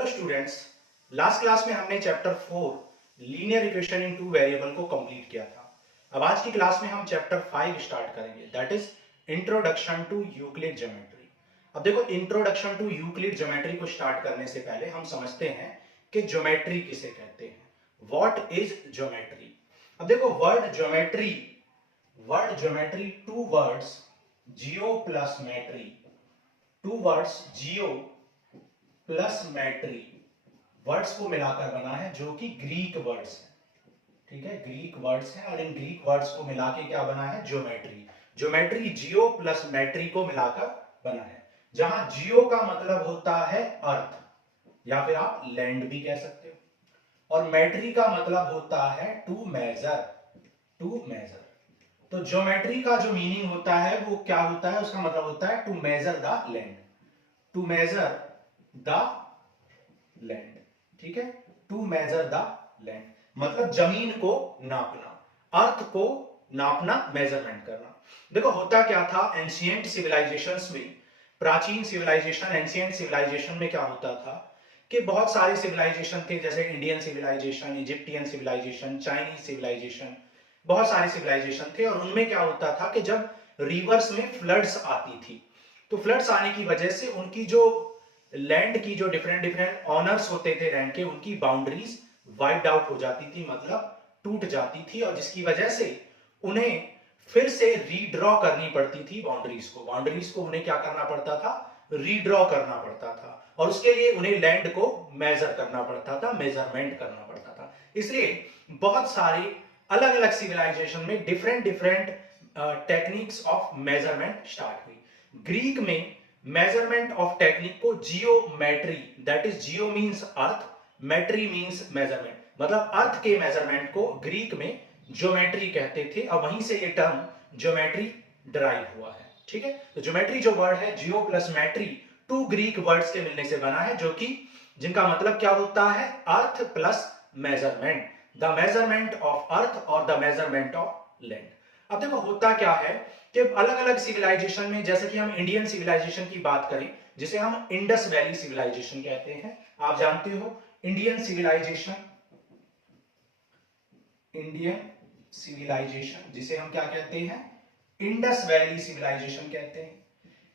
Hello students, last class में हमने chapter 4 linear equation in two variable को complete किया था। अब आज की क्लास में हम चैप्टर 5 स्टार्ट करेंगे, that is introduction to Euclid geometry. अब देखो, इंट्रोडक्शन टू यूक्लिड ज्योमेट्री को स्टार्ट करने से पहले हम समझते हैं कि ज्योमेट्री किसे कहते हैं, व्हाट इज ज्योमेट्री। अब देखो, word geometry two words geo plus metry, two words geo plus metry words को मिलाकर बना है, जो कि ग्रीक वर्ड्स है। ठीक है, ग्रीक वर्ड्स है और इन ग्रीक वर्ड्स को मिला के क्या बना है, ज्योमेट्री। ज्योमेट्री जियो प्लस मैट्री को मिलाकर बना है, जहां जियो का मतलब होता है अर्थ, या फिर आप लैंड भी कह सकते हो, और मैट्री का मतलब होता है टू मेजर। टू मेजर, तो ज्योमेट्री का जो मीनिंग होता है वो क्या होता है, उसका मतलब होता है to measure the land. To measure the land, ठीक है, टू मेजर द लैंड मतलब जमीन को नापना, अर्थ को नापना, मेजरमेंट करना। देखो, होता क्या था एंशिएंट सिविलाइजेशंस में, प्राचीन सिविलाइजेशन, एंशिएंट सिविलाइजेशन में क्या होता था कि बहुत सारे सिविलाइजेशन थे, जैसे Indian civilization, Egyptian civilization, Chinese civilization, बहुत सारे सिविलाइजेशन थे। और उनमें क्या होता था कि जब रिवर्स में फ्लड्स आती थी, तो फ्लड्स आने की वजह से उनकी जो लैंड की जो डिफरेंट डिफरेंट ऑनर्स होते थे लैंड के, उनकी बाउंड्रीज वाइप्ड आउट हो जाती थी, मतलब टूट जाती थी, और जिसकी वजह से उन्हें फिर से रीड्रॉ करनी पड़ती थी बाउंड्रीज को उन्हें क्या करना पड़ता था, रीड्रॉ करना पड़ता था, और उसके लिए उन्हें लैंड को मेजर करना पड़ता था, मेजरमेंट करना पड़ता था। इसलिए बहुत सारे अलग अलग सिविलाइजेशन में different different techniques of measurement start हुई। ग्रीक में मेजरमेंट ऑफ टेक्निक को geometry, that is geo means earth, metry means measurement, मतलब अर्थ के मेजरमेंट को ग्रीक में ज्योमेट्री कहते थे, और वहीं से ये टर्म ज्योमेट्री डराइव हुआ है। ठीक है, तो ज्योमेट्री जो वर्ड है, जियो प्लस मैट्री, टू ग्रीक वर्ड्स के मिलने से बना है, जो कि जिनका मतलब क्या होता है, earth plus measurement, the measurement of earth और द मेजरमेंट ऑफ लैंड। अब देखो, होता क्या है कि अलग अलग सिविलाइजेशन में, जैसे कि हम इंडियन सिविलाइजेशन की बात करें, जिसे हम इंडस वैली सिविलाइजेशन कहते हैं, आप जानते हो इंडियन सिविलाइजेशन, इंडियन सिविलाइजेशन जिसे हम क्या कहते हैं, इंडस वैली सिविलाइजेशन कहते हैं।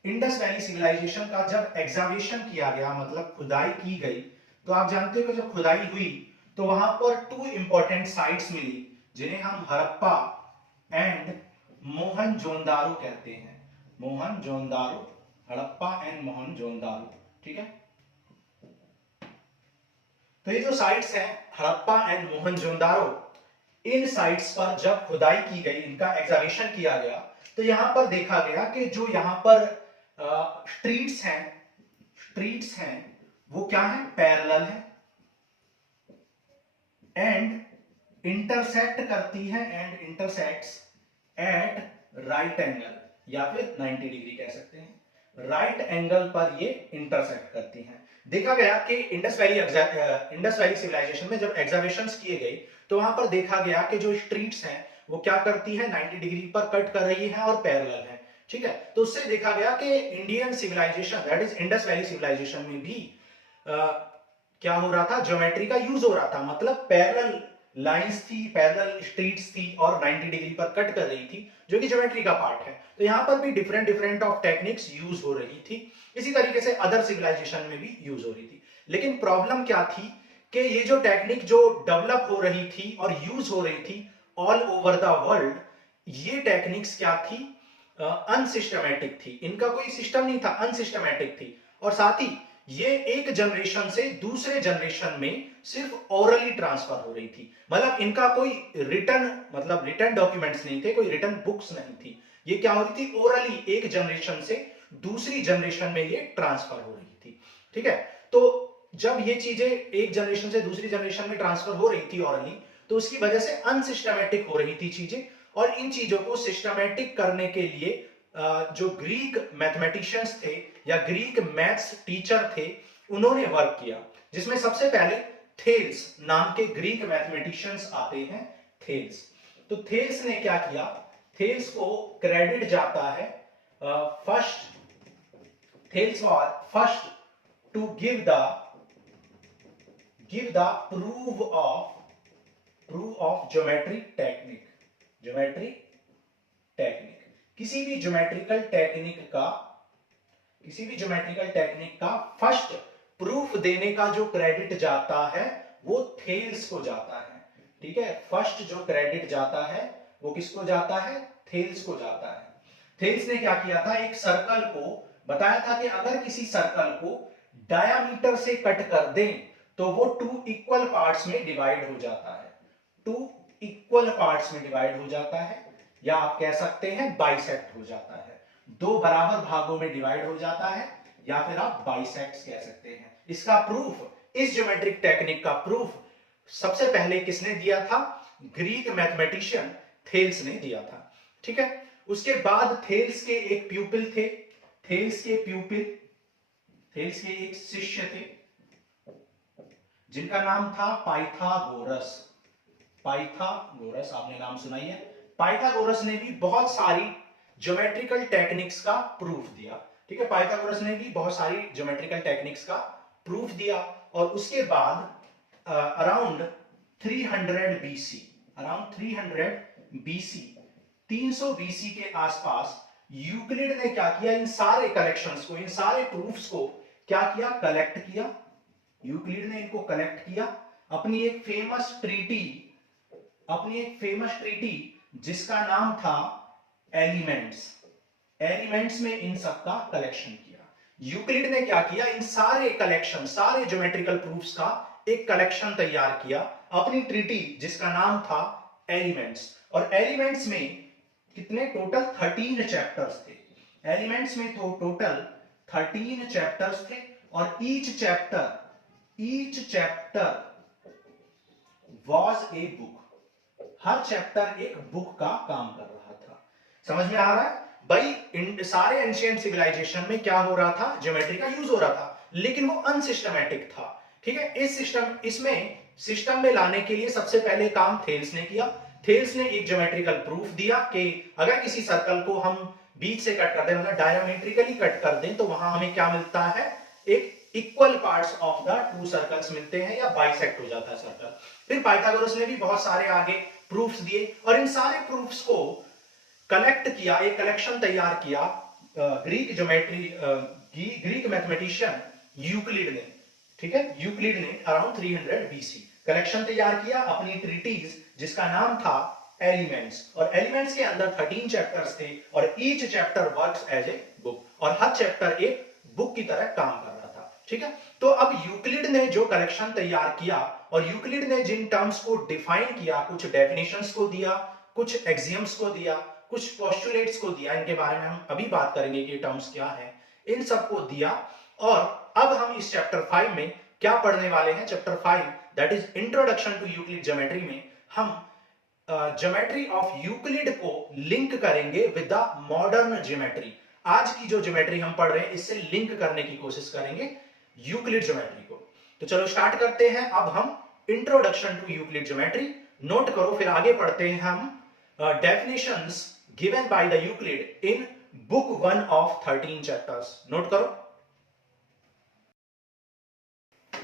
इंडस वैली सिविलाइजेशन का जब एग्जामिनेशन किया गया, मतलब खुदाई की गई, तो आप जानते हो कि जब खुदाई हुई तो वहां पर टू इंपॉर्टेंट साइट्स मिली, जिन्हें हम हड़प्पा एंड मोहनजोदारो कहते हैं। मोहनजोदारो, हड़प्पा एंड मोहनजोदारो, ठीक है। तो ये जो साइट्स हैं, Harappa and Mohenjodaro, in sites पर जब खुदाई की गई, इनका एग्जामिनेशन किया गया, तो यहां पर देखा गया कि जो यहां पर स्ट्रीट्स हैं वो क्या है, पैरेलल है एंड इंटरसेक्ट करती है, and intersects at right angle, या फिर 90 डिग्री कह सकते हैं, राइट एंगल पर ये इंटरसेक्ट करती हैं। देखा गया कि इंडस वैली सिविलाइजेशन में जब एग्जामिनेशंस किए गए, तो वहां पर देखा गया कि जो स्ट्रीट्स हैं वो क्या करती है, 90 डिग्री पर कट कर रही है और पैरेलल है। ठीक है, तो उससे देखा गया कि Indian civilization, that is Indus valley civilization में भी क्या हो रहा था, ज्योमेट्री का यूज हो रहा था, मतलब पैरेलल लाइंस थी, पैरेलल स्ट्रीट्स थी और 90 डिग्री पर कट कर रही थी, जो कि ज्योमेट्री का पार्ट है। तो यहां पर भी different different of techniques use हो रही थी, इसी तरीके से अदर सिविलाइजेशन में भी यूज हो रही थी। लेकिन प्रॉब्लम क्या थी कि ये जो टेक्निक जो डेवलप हो रही थी और यूज हो रही थी ऑल ओवर द वर्ल्ड, ये टेक्निक्स क्या थी, अनसिस्टमैटिक थी, इनका कोई सिस्टम नहीं था, अनसिस्टमैटिक थी। और साथ ही ये एक जनरेशन से दूसरे जनरेशन में सिर्फ ओरली ट्रांसफर हो रही थी, मतलब इनका कोई रिटर्न, मतलब रिटर्न डॉक्यूमेंट्स नहीं थे, कोई रिटर्न बुक्स नहीं थी, ये क्या हो रही थी, ओरली एक जनरेशन से दूसरी जनरेशन में ये ट्रांसफर हो रही थी। ठीक है, तो जब ये चीजें एक जनरेशन से दूसरी जनरेशन में ट्रांसफर हो रही थी ओरली, तो उसकी वजह से अनसिस्टमैटिक हो रही थी चीजें, और इन चीजों को सिस्टमैटिक करने के लिए जो ग्रीक मैथमेटिशियंस थे या ग्रीक मैथ्स टीचर थे, उन्होंने वर्क किया, जिसमें सबसे पहले थेल्स नाम के ग्रीक मैथमेटिशियंस आते हैं, थेल्स। तो थेल्स ने क्या किया, थेल्स को क्रेडिट जाता है first, Thales was first to give the give the proof of geometric technique. किसी भी ज्योमेट्रिकल टेक्निक का फर्स्ट प्रूफ देने का जो क्रेडिट जाता है वो थेल्स को जाता है। ठीक है, फर्स्ट जो क्रेडिट जाता है वो किसको जाता है? थेल्स को जाता है। थेल्स ने क्या किया था, एक सर्कल को बताया था कि अगर किसी सर्कल को डायामीटर से कट कर दें तो वो टू इक्वल पार्ट्स में डिवाइड हो जाता है, या आप कह सकते हैं बाइसेक्ट हो जाता है, दो बराबर भागों में डिवाइड हो जाता है, या फिर आप बाइसेक्ट्स कह सकते हैं। इसका प्रूफ, इस ज्योमेट्रिक टेक्निक का प्रूफ सबसे पहले किसने दिया था? ग्रीक मैथमेटिशियन थेल्स ने दिया था। ठीक है, उसके बाद थेल्स के एक प्यूपिल थे, थेल्स के एक शिष्य थे जिनका नाम था पाइथागोरस। आपने नाम सुना ही है। पाइथागोरस ने भी बहुत सारी ज्योमेट्रिकल टेक्निक्स का प्रूफ दिया। ठीक है, पाइथागोरस ने भी बहुत सारी ज्योमेट्रिकल टेक्निक्स का प्रूफ दिया। और उसके बाद अराउंड 300 बीसी 300 बीसी के आसपास यूक्लिड ने क्या किया, इन सारे कलेक्शंस को, इन सारे प्रूफ्स को क्या किया? कलेक्ट किया। यूक्लिड ने इनको कलेक्ट किया अपनी एक फेमस ट्रीटी जिसका नाम था एलिमेंट्स में इन सबका कलेक्शन किया। यूक्लिड ने क्या किया, इन सारे कलेक्शन, सारे ज्योमेट्रिकल प्रूफ्स का एक कलेक्शन तैयार किया अपनी ट्रीटी जिसका नाम था एलिमेंट्स। और एलिमेंट्स में कितने? टोटल 13 चैप्टर्स थे। एलिमेंट्स में तो टोटल 13 चैप्टर्स थे और each chapter was a book. Her chapter एक बुक का काम कर रहा था। समझ में आ रहा है भाई? सारे एंशिएंट सिविलाइजेशन में क्या हो रहा था? ज्योमेट्री का यूज हो रहा था, लेकिन वो अनसिस्टमैटिक था। ठीक है, इसमें सिस्टम में लाने के लिए सबसे पहले काम थेल्स ने किया। थेल्स ने एक ज्योमेट्रिकल प्रूफ दिया कि अगर किसी सर्कल को हम बीच से कट कर दें, मतलब डायमीट्रिकली कट कर दें, तो वहां हमें क्या मिलता है? एक equal parts of the two circles मिलते हैं, या बाइसेक्ट हो जाता है सर्कल। फिर पाइथागोरस ने भी बहुत सारे आगे प्रूफ्स दिए और इन सारे प्रूफ्स को कलेक्ट किया, एक कलेक्शन तैयार किया ग्रीक मैथमेटिशियन यूक्लिड ने। ठीक है, यूक्लिड ने अराउंड 300 बीसी कलेक्शन तैयार किया अपनी ट्रीटीज जिसका नाम था एलिमेंट्स। और एलिमेंट्स के अंदर 13 चैप्टर्स थे और each chapter works as a book, और हर चैप्टर एक बुक की तरह काम कर रहा था। ठीक है, तो अब यूक्लिड ने जो कलेक्शन तैयार किया और यूक्लिड ने जिन टर्म्स को डिफाइन किया, कुछ डेफिनेशंस को दिया, कुछ एक्सियम्स को दिया, कुछ पोस्टुलेट्स को दिया, इनके बारे में हम अभी बात करेंगे कि टर्म्स क्या है, इन सबको दिया। और अब हम इस चैप्टर 5 में क्या पढ़ने वाले हैं? Chapter 5 that is introduction to Euclid geometry में हम ज्योमेट्री ऑफ यूक्लिड को लिंक करेंगे विद द मॉडर्न ज्योमेट्री। आज की जो ज्योमेट्री हम पढ़ रहे हैं इससे लिंक करने की कोशिश करेंगे यूक्लिड ज्योमेट्री को। तो चलो स्टार्ट करते हैं। अब हम introduction to Euclid geometry note करो, फिर आगे पढ़ते हैं हम definitions given by the Euclid in book 1 of 13 chapters. Note करो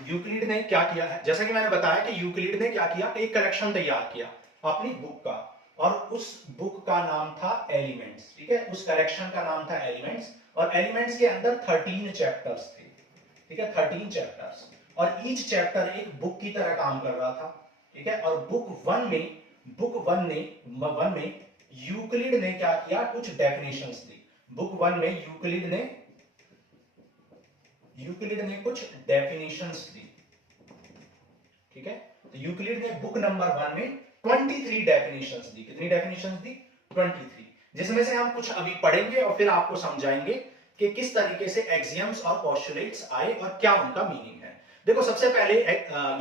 यूक्लिड ने क्या किया है। जैसा कि मैंने बताया कि यूक्लिड ने क्या किया, एक कलेक्शन तैयार किया अपनी बुक का, और उस बुक का नाम था एलिमेंट्स। ठीक है, उस कलेक्शन का नाम था एलिमेंट्स, और एलिमेंट्स के अंदर 13 चैप्टर्स थे। ठीक है, 13 चैप्टर्स, और ईच चैप्टर एक बुक की तरह काम कर रहा था। ठीक है, और बुक वन में यूक्लिड ने क्या किया, कुछ डेफिनेशंस दी। बुक 1 में यूक्लिड ने कुछ डेफिनेशंस दी। ठीक है, तो यूक्लिड ने बुक नंबर 1 में 23 डेफिनेशंस दी। कितनी डेफिनेशंस दी? 23, जिसमें से हम कुछ अभी पढ़ेंगे और फिर आपको समझाएंगे कि किस तरीके से एक्सियम्स और पोस्टुलेट्स आए और क्या उनका मीनिंग है। देखो, सबसे पहले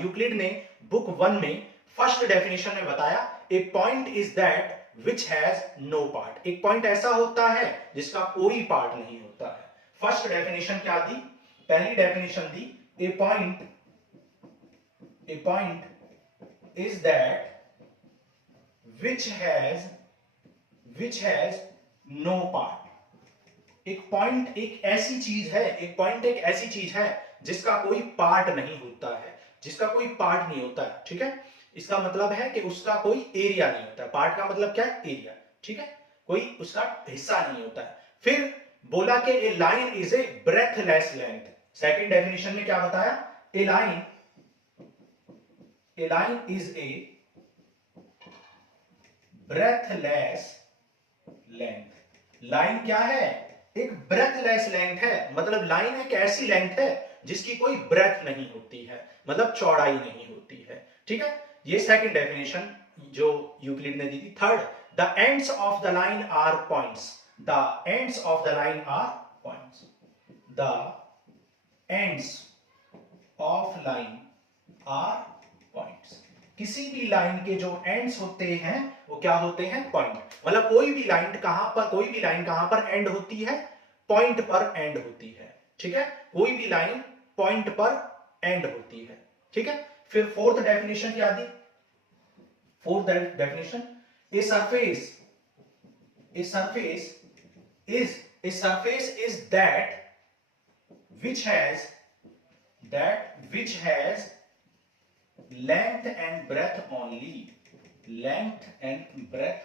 यूक्लिड ने बुक 1 में फर्स्ट डेफिनेशन में बताया, a point is that which has no part. एक पॉइंट ऐसा होता है जिसका कोई पार्ट नहीं होता है। फर्स्ट डेफिनेशन क्या दी? पहली definition the, A point is that which has no part। एक पॉइंट एक ऐसी चीज है जिसका कोई पार्ट नहीं होता है। जिसका कोई पार्ट नहीं होता है, ठीक है। इसका मतलब है कि उसका कोई एरिया नहीं होता है। पार्ट का मतलब क्या है? एरिया, ठीक है, कोई उसका हिस्सा नहीं होता है। फिर बोला कि a line is a breadthless length. Second definition में क्या बताया? A line is a breadthless length. Line क्या है? एक ब्रेथलेस लेंथ है, मतलब लाइन एक ऐसी लेंथ है जिसकी कोई ब्रेथ नहीं होती है, मतलब चौड़ाई नहीं होती है, ठीक है। ये सेकंड डेफिनेशन जो यूक्लिड ने दी थी। Third, the ends of the line are points. The ends of the line are points. The ends of line are points. किसी भी लाइन के जो एंड्स होते हैं वो क्या होते हैं? पॉइंट। मतलब कोई भी लाइन कहां पर एंड होती है? पॉइंट पर एंड होती है, ठीक है। कोई भी लाइन पॉइंट पर एंड होती है, ठीक है। फिर फोर्थ डेफिनेशन क्या दी? Fourth definition, a surface is that which has length and breadth only. Length and breadth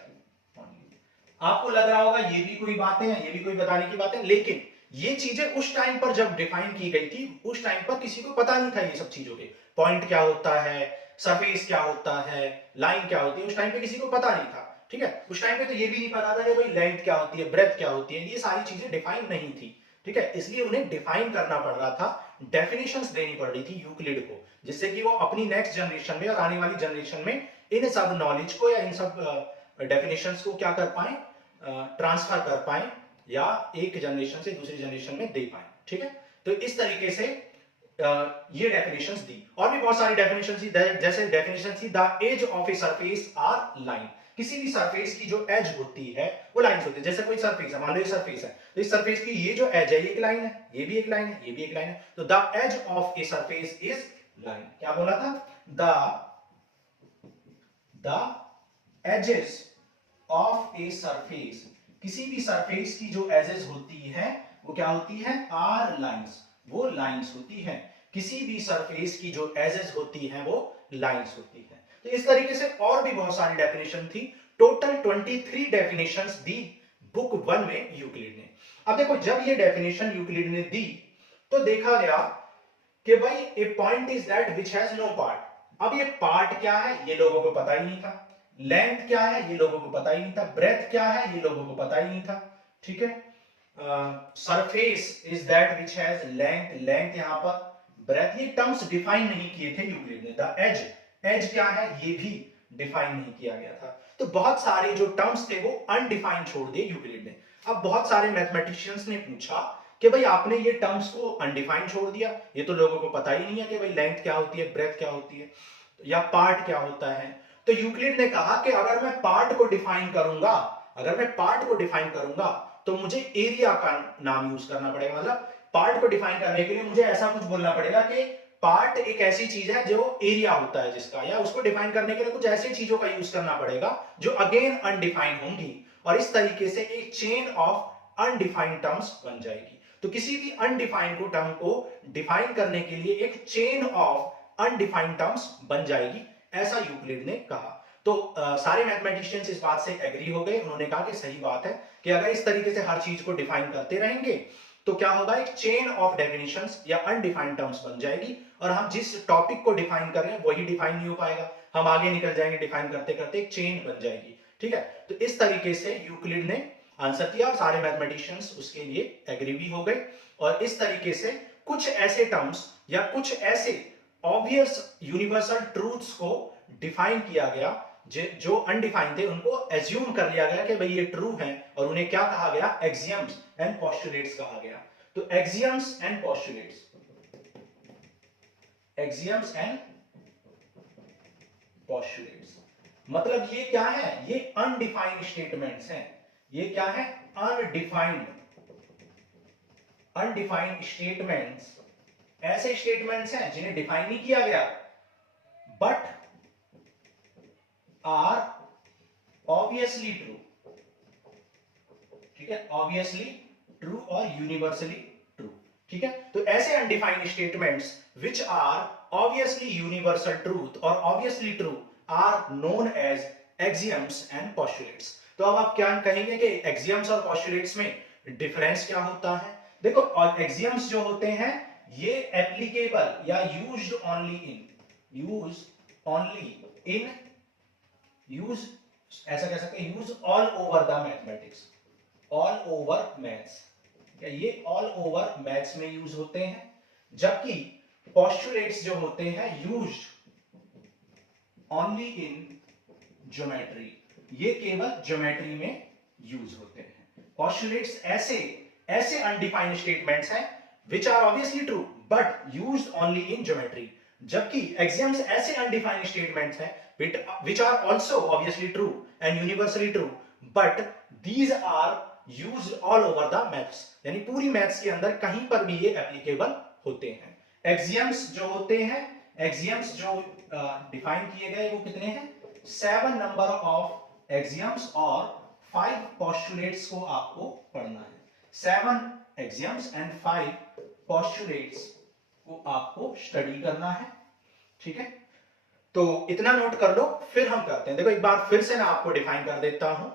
only. आपको लग रहा होगा ये भी कोई बातें हैं, ये भी कोई बताने की बातें, लेकिन ये चीजें उस टाइम पर जब डिफाइन की गई थी, उस टाइम पर किसी को पता नहीं था ये सब चीजों के। पॉइंट क्या होता है, सरफेस क्या होता है, लाइन क्या होती है, उस टाइम पे किसी को पता नहीं था, ठीक है। उस टाइम पे तो ये भी नहीं पता था कि भाई लेंथ क्या होती है, ब्रेथ क्या होती है, ये सारी चीजें डिफाइन नहीं थी, ठीक है। इसलिए उन्हें डिफाइन करना पड़ रहा था, डेफिनेशंस देनी पड़ रही थी यूक्लिड को, जिससे कि वो अपनी नेक्स्ट जनरेशन में और आने वाली जनरेशन में इन सब नॉलेज को या इन सब डेफिनेशंस को क्या कर पाए? ट्रांसफर कर पाए या एक जनरेशन से दूसरी जनरेशन में दे पाए, ठीक है। तो इस तरीके से ये डेफिनेशंस दी। और भी बहुत सारी डेफिनेशंस दी, जैसे डेफिनेशन थी the edge of a surface are line. किसी भी सरफेस की जो एज होती है वो लाइन होती है। जैसे कोई सरफेस है, मान लो ये सरफेस है, तो इस सरफेस की ये जो एज है ये एक लाइन है, ये भी एक लाइन है, ये भी एक लाइन है। तो the edge of a surface is line. क्या बोला था? The edges of a surface, किसी भी सरफेस की जो एजेस होती है वो क्या होती है? आर लाइंस, वो लाइंस होती है। किसी भी सरफेस की जो एजेस होती है वो लाइंस होती है। तो इस तरीके से और भी बहुत सारी डेफिनेशन थी। टोटल 23 डेफिनेशंस दी बुक 1 में यूक्लिड ने। अब देखो, जब ये डेफिनेशन यूक्लिड ने दी तो देखा गया कि भाई a point is that which has no part. अब ये पार्ट क्या है ये लोगों को पता ही नहीं था, लेंथ क्या है ये लोगों को पता ही नहीं था, ब्रेथ क्या है ये लोगों को पता ही नहीं था, ठीक है। Surface is that which has length, length यहां पर, ब्रेथ, ये टर्म्स डिफाइन नहीं किए थे यूक्लिड ने। द एज, एज क्या है ये भी डिफाइन नहीं किया गया था। तो बहुत सारे जो टर्म्स थे वो अनडिफाइंड छोड़ दिए यूक्लिड ने। अब बहुत सारे मैथमेटिशियंस ने पूछा कि भाई आपने ये टर्म्स को अनडिफाइंड छोड़ दिया, ये तो लोगों को पता ही नहीं है कि भाई लेंथ क्या होती है, ब्रेथ क्या होती है, या पार्ट क्या होता है। तो यूक्लिड ने कहा कि अगर मैं पार्ट को डिफाइन करूंगा, तो मुझे एरिया का नाम यूज करना पड़ेगा। मतलब पार्ट को डिफाइन करने के लिए मुझे ऐसा कुछ बोलना पड़ेगा कि पार्ट एक ऐसी चीज है जो एरिया होता है जिसका, या उसको डिफाइन करने के लिए कुछ ऐसी चीजों का यूज करना पड़ेगा जो अगेन अनडिफाइंड होंगी, और इस तरीके से एक चेन ऑफ अनडिफाइंड टर्म्स बन जाएगी। तो किसी भी अनडिफाइंड को टर्म को डिफाइन करने के लिए एक चेन ऑफ अनडिफाइंड टर्म्स बन जाएगी, ऐसा यूक्लिड ने कहा। तो सारे मैथमेटिशियंस इस बात से एग्री हो गए। उन्होंने कहा कि सही बात है कि अगर इस तरीके से हर चीज को डिफाइन करते रहेंगे तो क्या होगा, एक चेन ऑफ डेफिनेशंस या अनडिफाइंड टर्म्स बन जाएगी, और हम जिस टॉपिक को डिफाइन कर रहे हैं वही डिफाइन नहीं हो पाएगा, हम आगे निकल जाएंगे, डिफाइन करते करते एक चेन बन जाएगी, ठीक है। तो इस तरीके से यूक्लिड ने आंसर किया और सारे मैथमेटिशियंस उसके लिए एग्री भी हो गए। और इस तरीके से कुछ ऐसे टर्म्स या कुछ ऐसे ऑब्वियस यूनिवर्सल ट्रूथ्स को डिफाइन किया गया जो अनडिफाइंड थे, उनको एज्यूम कर लिया गया कि भाई ये ट्रू हैं, और उन्हें क्या कहा गया? एक्सियम्स एंड पोस्टुलेट्स कहा गया। तो axioms and postulates, axioms and postulates मतलब ये क्या है? ये अनडिफाइंड स्टेटमेंट्स हैं। ये क्या है? अनडिफाइंड स्टेटमेंट्स, ऐसे स्टेटमेंट्स हैं जिन्हें डिफाइन नहीं किया गया, बट आर ऑब्वियसली ट्रू, ठीक है, ऑब्वियसली ट्रू और यूनिवर्सली ट्रू, ठीक है। तो ऐसे undefined statements which are obviously universal truth or obviously true are known as axioms and postulates. तो अब आप क्या कहेंगे कि axioms और postulates में डिफरेंस क्या होता है? देखो, axioms जो होते हैं ये एप्लीकेबल या यूज्ड यूज ऐसा कह सकते हैं, use all over the mathematics, all over maths, ये ऑल ओवर मैथ्स में यूज होते हैं, जबकि पोस्टुलेट्स जो होते हैं यूज्ड ओनली इन ज्योमेट्री, ये केवल ज्योमेट्री में यूज होते हैं। पोस्टुलेट्स ऐसे अनडिफाइंड स्टेटमेंट्स हैं which are obviously true but used only in geometry, जबकि एक्सियम्स ऐसे अनडिफाइंड स्टेटमेंट्स हैं which are also obviously true and universally true but these are used all over the maths, यानी पूरी maths के अंदर कहीं पर भी ये एप्लीकेबल होते हैं। एक्सियम्स जो होते हैं, एक्सियम्स जो डिफाइन किए गए वो कितने हैं? 7 नंबर ऑफ एक्सियम्स और 5 पोस्टुलेट्स को आपको पढ़ना है। 7 एक्सियम्स एंड 5 पोस्टुलेट्स को आपको स्टडी करना है, ठीक है? तो इतना नोट कर लो, फिर हम करते हैं। देखो एक बार फिर से मैं आपको डिफाइन कर देता हूं।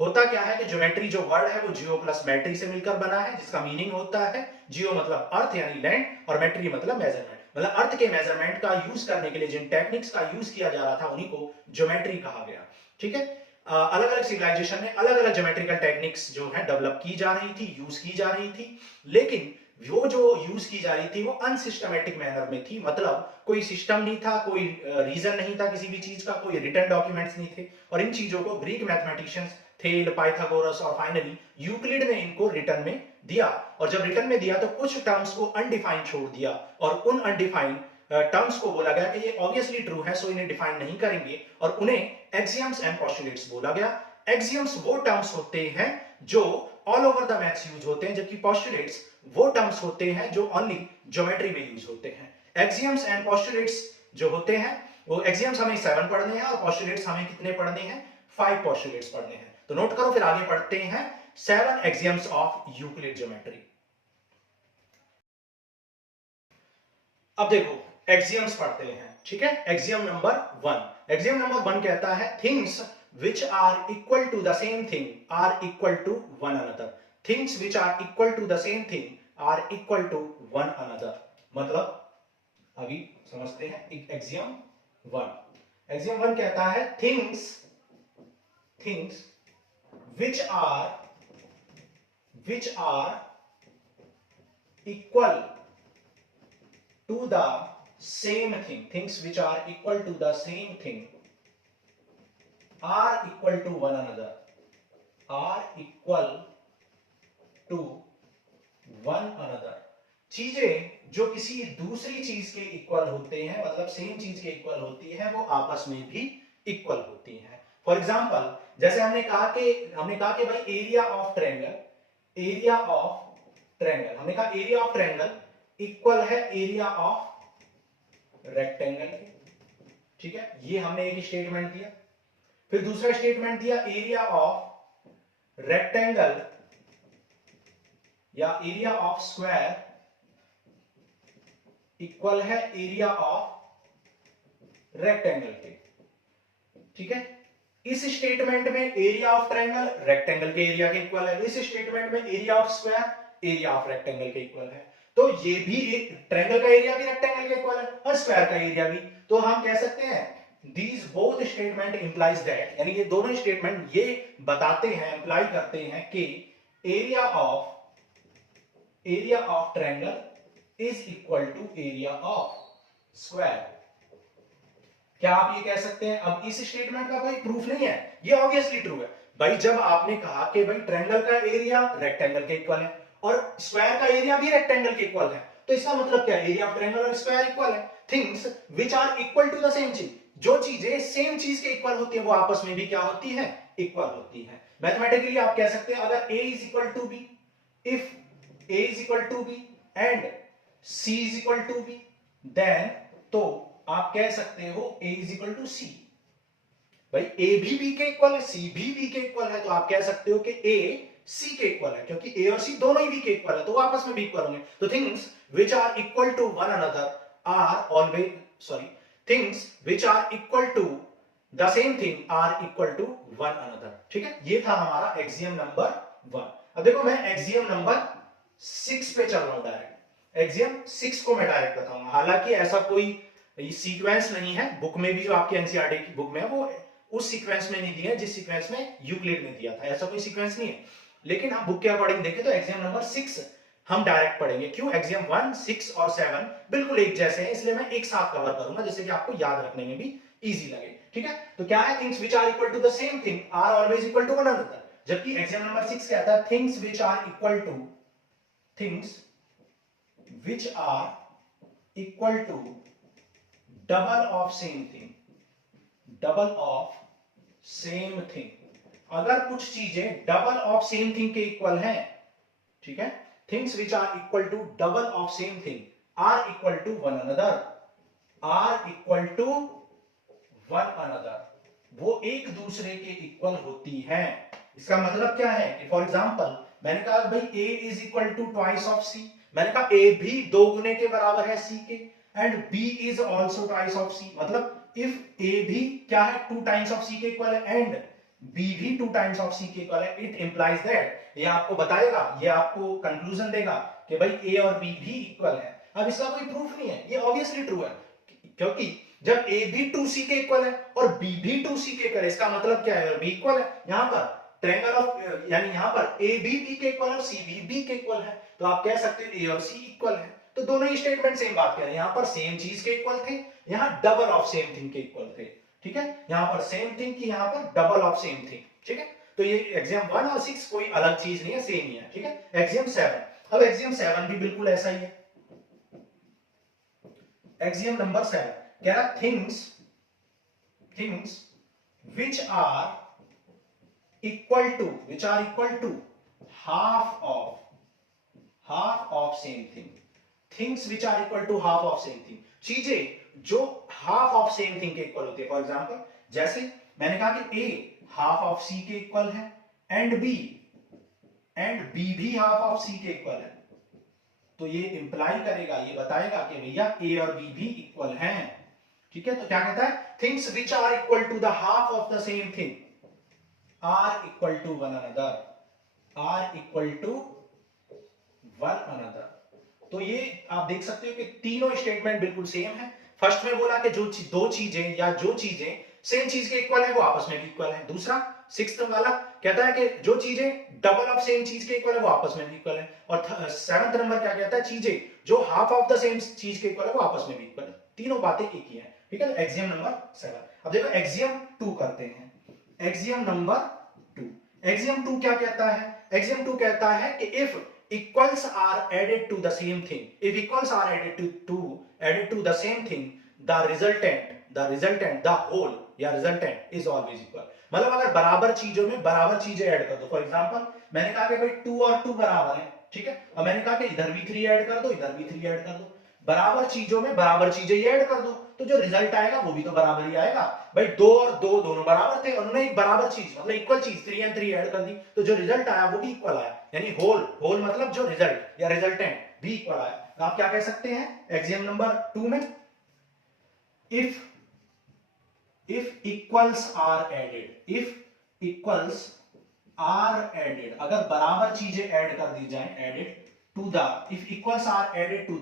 होता क्या है कि ज्योमेट्री जो वर्ड है वो जियो प्लस मैट्री से मिलकर बना है, जिसका मीनिंग होता है जियो मतलब अर्थ यानी लैंड और मैट्री मतलब मेजरमेंट, मतलब अर्थ के मेजरमेंट का यूज करने के लिए जिन टेक्निक्स का यूज किया जा रहा था उन्हीं को ज्योमेट्री कहा गया, ठीक है? अलग अलग सिविलाइजेशन में अलग अलग ज्योमेट्रिकल टेक्निक्स जो है डेवलप की जा रही थी, यूज की जा रही थी, लेकिन वो जो यूज की जा रही थी वो अनसिस्टमेटिक मैनर में थी, मतलब कोई सिस्टम नहीं था, कोई रीजन नहीं था किसी भी चीज का, कोई रिटन डॉक्यूमेंट्स नहीं थे, और इन चीजों को ग्रीक मैथमेटिशियंस थेल, पाइथागोरस और फाइनली यूक्लिड ने इनको रिटर्न में दिया, और जब रिटर्न में दिया तो कुछ टर्म्स को अनडिफाइंड छोड़ दिया, और उन अनडिफाइंड टर्म्स को बोला गया कि ये ऑब्वियसली ट्रू है सो इन्हें डिफाइन नहीं करेंगे, और उन्हें एक्सियम्स एंड पोस्टुलेट्स बोला गया। एक्सियम्स वो टर्म्स होते हैं जो all over the maths use होते हैं, जबकि पोस्टुलेट्स वो टर्म्स होते हैं जो ओनली ज्योमेट्री में यूज होते हैं। एक्सियम्स एंड पोस्टुलेट्स जो होते हैं वो एक्सियम्स हमें 7 पढ़ने हैं और पोस्टुलेट्स हमें कितने पढ़ने हैं? 5 पोस्टुलेट्स पढ़ने हैं। तो नोट करो, फिर आगे पढ़ते हैं 7 एक्सियम्स ऑफ यूक्लिड ज्योमेट्री। अब देखो एक्सियम्स पढ़ते हैं, ठीक है? एक्सियम नंबर 1, एक्सियम नंबर 1 कहता है things which are equal to the same thing are equal to one another, things which are equal to the same thing are equal to one another, मतलब अभी समझते हैं एक्सियम 1। एक्सियम 1 कहता है things which are equal to the same thing, things which are equal to the same thing are equal to one another, are equal to one another, चीजें जो किसी दूसरी चीज के इक्वल होते हैं, मतलब सेम चीज के इक्वल होती है, वो आपस में भी इक्वल होती हैं। फॉर एग्जांपल जैसे हमने कहा कि भाई एरिया ऑफ ट्रायंगल, हमने कहा एरिया ऑफ ट्रायंगल इक्वल है एरिया ऑफ रेक्टेंगल के, ठीक है? ये हमने एक स्टेटमेंट दिया। फिर दूसरा स्टेटमेंट दिया एरिया ऑफ रेक्टेंगल या एरिया ऑफ स्क्वायर इक्वल है एरिया ऑफ रेक्टेंगल के, ठीक है? इस स्टेटमेंट में एरिया ऑफ ट्रायंगल रेक्टेंगल के एरिया के इक्वल है, इस स्टेटमेंट में area of square area of rectangle के इक्वल है। तो ये भी ट्रायंगल का एरिया भी रेक्टेंगल के इक्वल है और स्क्वायर का एरिया भी। तो हम कह सकते हैं These both statement implies that, यानी ये दोनों स्टेटमेंट ये बताते हैं, इंप्लाई करते हैं कि area of triangle is equal to area of square. क्या आप ये कह सकते हैं? अब इस स्टेटमेंट का कोई प्रूफ नहीं है, ये ऑब्वियसली ट्रू है भाई। जब आपने कहा कि भाई ट्रायंगल का एरिया रेक्टेंगल के इक्वल है और स्क्वायर का एरिया भी रेक्टेंगल के इक्वल है, तो इसका मतलब क्या है? एरिया ऑफ ट्रायंगल और स्क्वायर इक्वल है। Things which are equal to the same चीज, जो चीजें सेम चीज के इक्वल होती है वो आपस में भी क्या होती है? इक्वल होती है। मैथमेटिकली आप कह सकते हैं अगर a is equal to B, if a is equal to B and c is equal to B, then तो आप कह सकते हो a is equal to c। भाई a भी b के इक्वल है, c भी b के इक्वल है, तो आप कह सकते हो कि a c के इक्वल है, क्योंकि a और c दोनों ही b के इक्वल है, तो वो आपस में भी इक्वल होंगे। तो things which are equal to one another are always sorry things which are equal to the same thing are equal to one another. ठीक है, ये था हमारा एक्सियम नंबर 1। अब देखो मैं एक्सियम नंबर 6 पे चल रहा हूं डायरेक्ट। एक्सियम 6 को मैं डायरेक्ट बताऊंगा। हालांकि ऐसा कोई सीक्वेंस नहीं है, बुक में भी जो आपकी एनसीईआरटी की बुक में है वो उस सीक्वेंस में नहीं दिया है जिस सीक्वेंस में यूक्लिड ने दिया था, ऐसा कोई सीक्वेंस नहीं है। लेकिन हम बुक के अकॉर्डिंग देखें तो एक्सियम नंबर 6 हम डायरेक्ट पढ़ेंगे। क्यों? एक्सियम 1, 6 और 7 बिल्कुल एक जैसे हैं, इसलिए मैं एक साथ कवर करूंगा जिससे कि आपको याद रखने में भी इजी लगे। ठीक है, तो क्या है? Things which are equal to the same thing are always equal to one another. जबकि एक्सियम नंबर 6 कहता है things which are equal to double of same thing, double of same thing. अगर कुछ चीजें डबल ऑफ सेम थिंग के equal हैं, ठीक है, things which are equal to double of same thing are equal to one another, are equal to one another, वो एक दूसरे के इक्वल होती हैं। इसका मतलब क्या है कि फॉर एग्जांपल मैंने कहा भाई a is equal to twice of c, मैंने कहा a भी 2 गुने के बराबर है c के, and b is also twice of c। मतलब इफ a भी क्या है 2 टाइम्स ऑफ c के इक्वल है एंड b भी 2 टाइम्स ऑफ c के इक्वल है, इट इंप्लाइज दैट, ये आपको बताएगा, ये आपको कंक्लूजन देगा कि भाई a और b भी इक्वल है। अब इसका कोई प्रूफ नहीं है, ये ऑब्वियसली ट्रू है, क्योंकि जब a भी 2c के इक्वल है और b भी 2c के इक्वल है, इसका मतलब क्या है? b इक्वल है। यहां पर ट्रायंगल ऑफ यानी यहां पर a भी b के इक्वल है और c भी b के इक्वल है, तो आप कह सकते हो a और c इक्वल है। तो दोनों ही स्टेटमेंट सेम बात कर रहे हैं, यहां पर सेम चीज के इक्वल थे, यहां डबल ऑफ सेम थिंग के इक्वल थे। ठीक है, यहां पर सेम थिंग की, यहां पर डबल ऑफ सेम थिंग। ठीक है, तो ये एक्सियम 1 और 6 कोई अलग चीज नहीं है, सेम ही है। ठीक है, एक्सियम 7, अब एक्सियम 7 भी बिल्कुल ऐसा ही है। एक्सियम नंबर 7 कह रहा things which are equal to half of same thing, things which are equal to half of same thing, चीजें जो half of same thing के इक्वल होती है। फॉर एग्जांपल जैसे मैंने कहा कि a half of c के इक्वल है एंड b भी half of c के इक्वल है, तो ये इंप्लाई करेगा, ये बताएगा कि भैया a और b भी इक्वल हैं। ठीक है, तो क्या कहता है? Things which are equal to the half of the same thing are equal to one another, are equal to one another. तो ये आप देख सकते हो कि तीनों स्टेटमेंट बिल्कुल सेम है। फर्स्ट में बोला कि जो दो चीजें या जो चीजें सेम चीज के इक्वल है वो आपस में भी इक्वल है। दूसरा सिक्स्थ वाला कहता है कि जो चीजें डबल ऑफ सेम चीज के इक्वल है वो आपस में भी इक्वल है। और सेवंथ नंबर क्या कहता है? चीजें जो हाफ ऑफ द सेम चीज के इक्वल है वो आपस में भी इक्वल है। तीनों बातें एक ही है। ठीक है, एक्सियम नंबर 7। अब देखो एक्सियम 2 करते हैं। एक्सियम नंबर 2, एक्सियम 2 क्या कहता है? एक्सियम 2 कहता है कि if equals are added to the same thing, if equals are added to the same thing, the resultant the whole या resultant is always equal। मतलब अगर बराबर चीजों में बराबर चीजें ऐड कर दो, फॉर एग्जांपल मैंने कहा कि भाई 2 और 2 बराबर है, ठीक है, और मैंने कहा कि इधर भी 3 ऐड कर दो, इधर भी 3 ऐड कर दो, बराबर चीजों में बराबर चीजें ऐड कर दो, तो जो रिजल्ट आएगा वो भी तो बराबर ही आएगा। भाई 2 और 2 दोनों बराबर थे, उन्होंने एक बराबर चीज मतलब इक्वल चीज 3 और 3 ऐड कर दी, तो जो रिजल्ट आया वो भी इक्वल आया, यानी होल मतलब जो रिजल्ट या रिजल्टेंट भी इक्वल आया। तो आप क्या कह सकते हैं एक्सियम नंबर 2 में? इफ इक्वल्स आर एडेड, अगर बराबर चीजें ऐड कर दी जाए, added to the, if equals are added to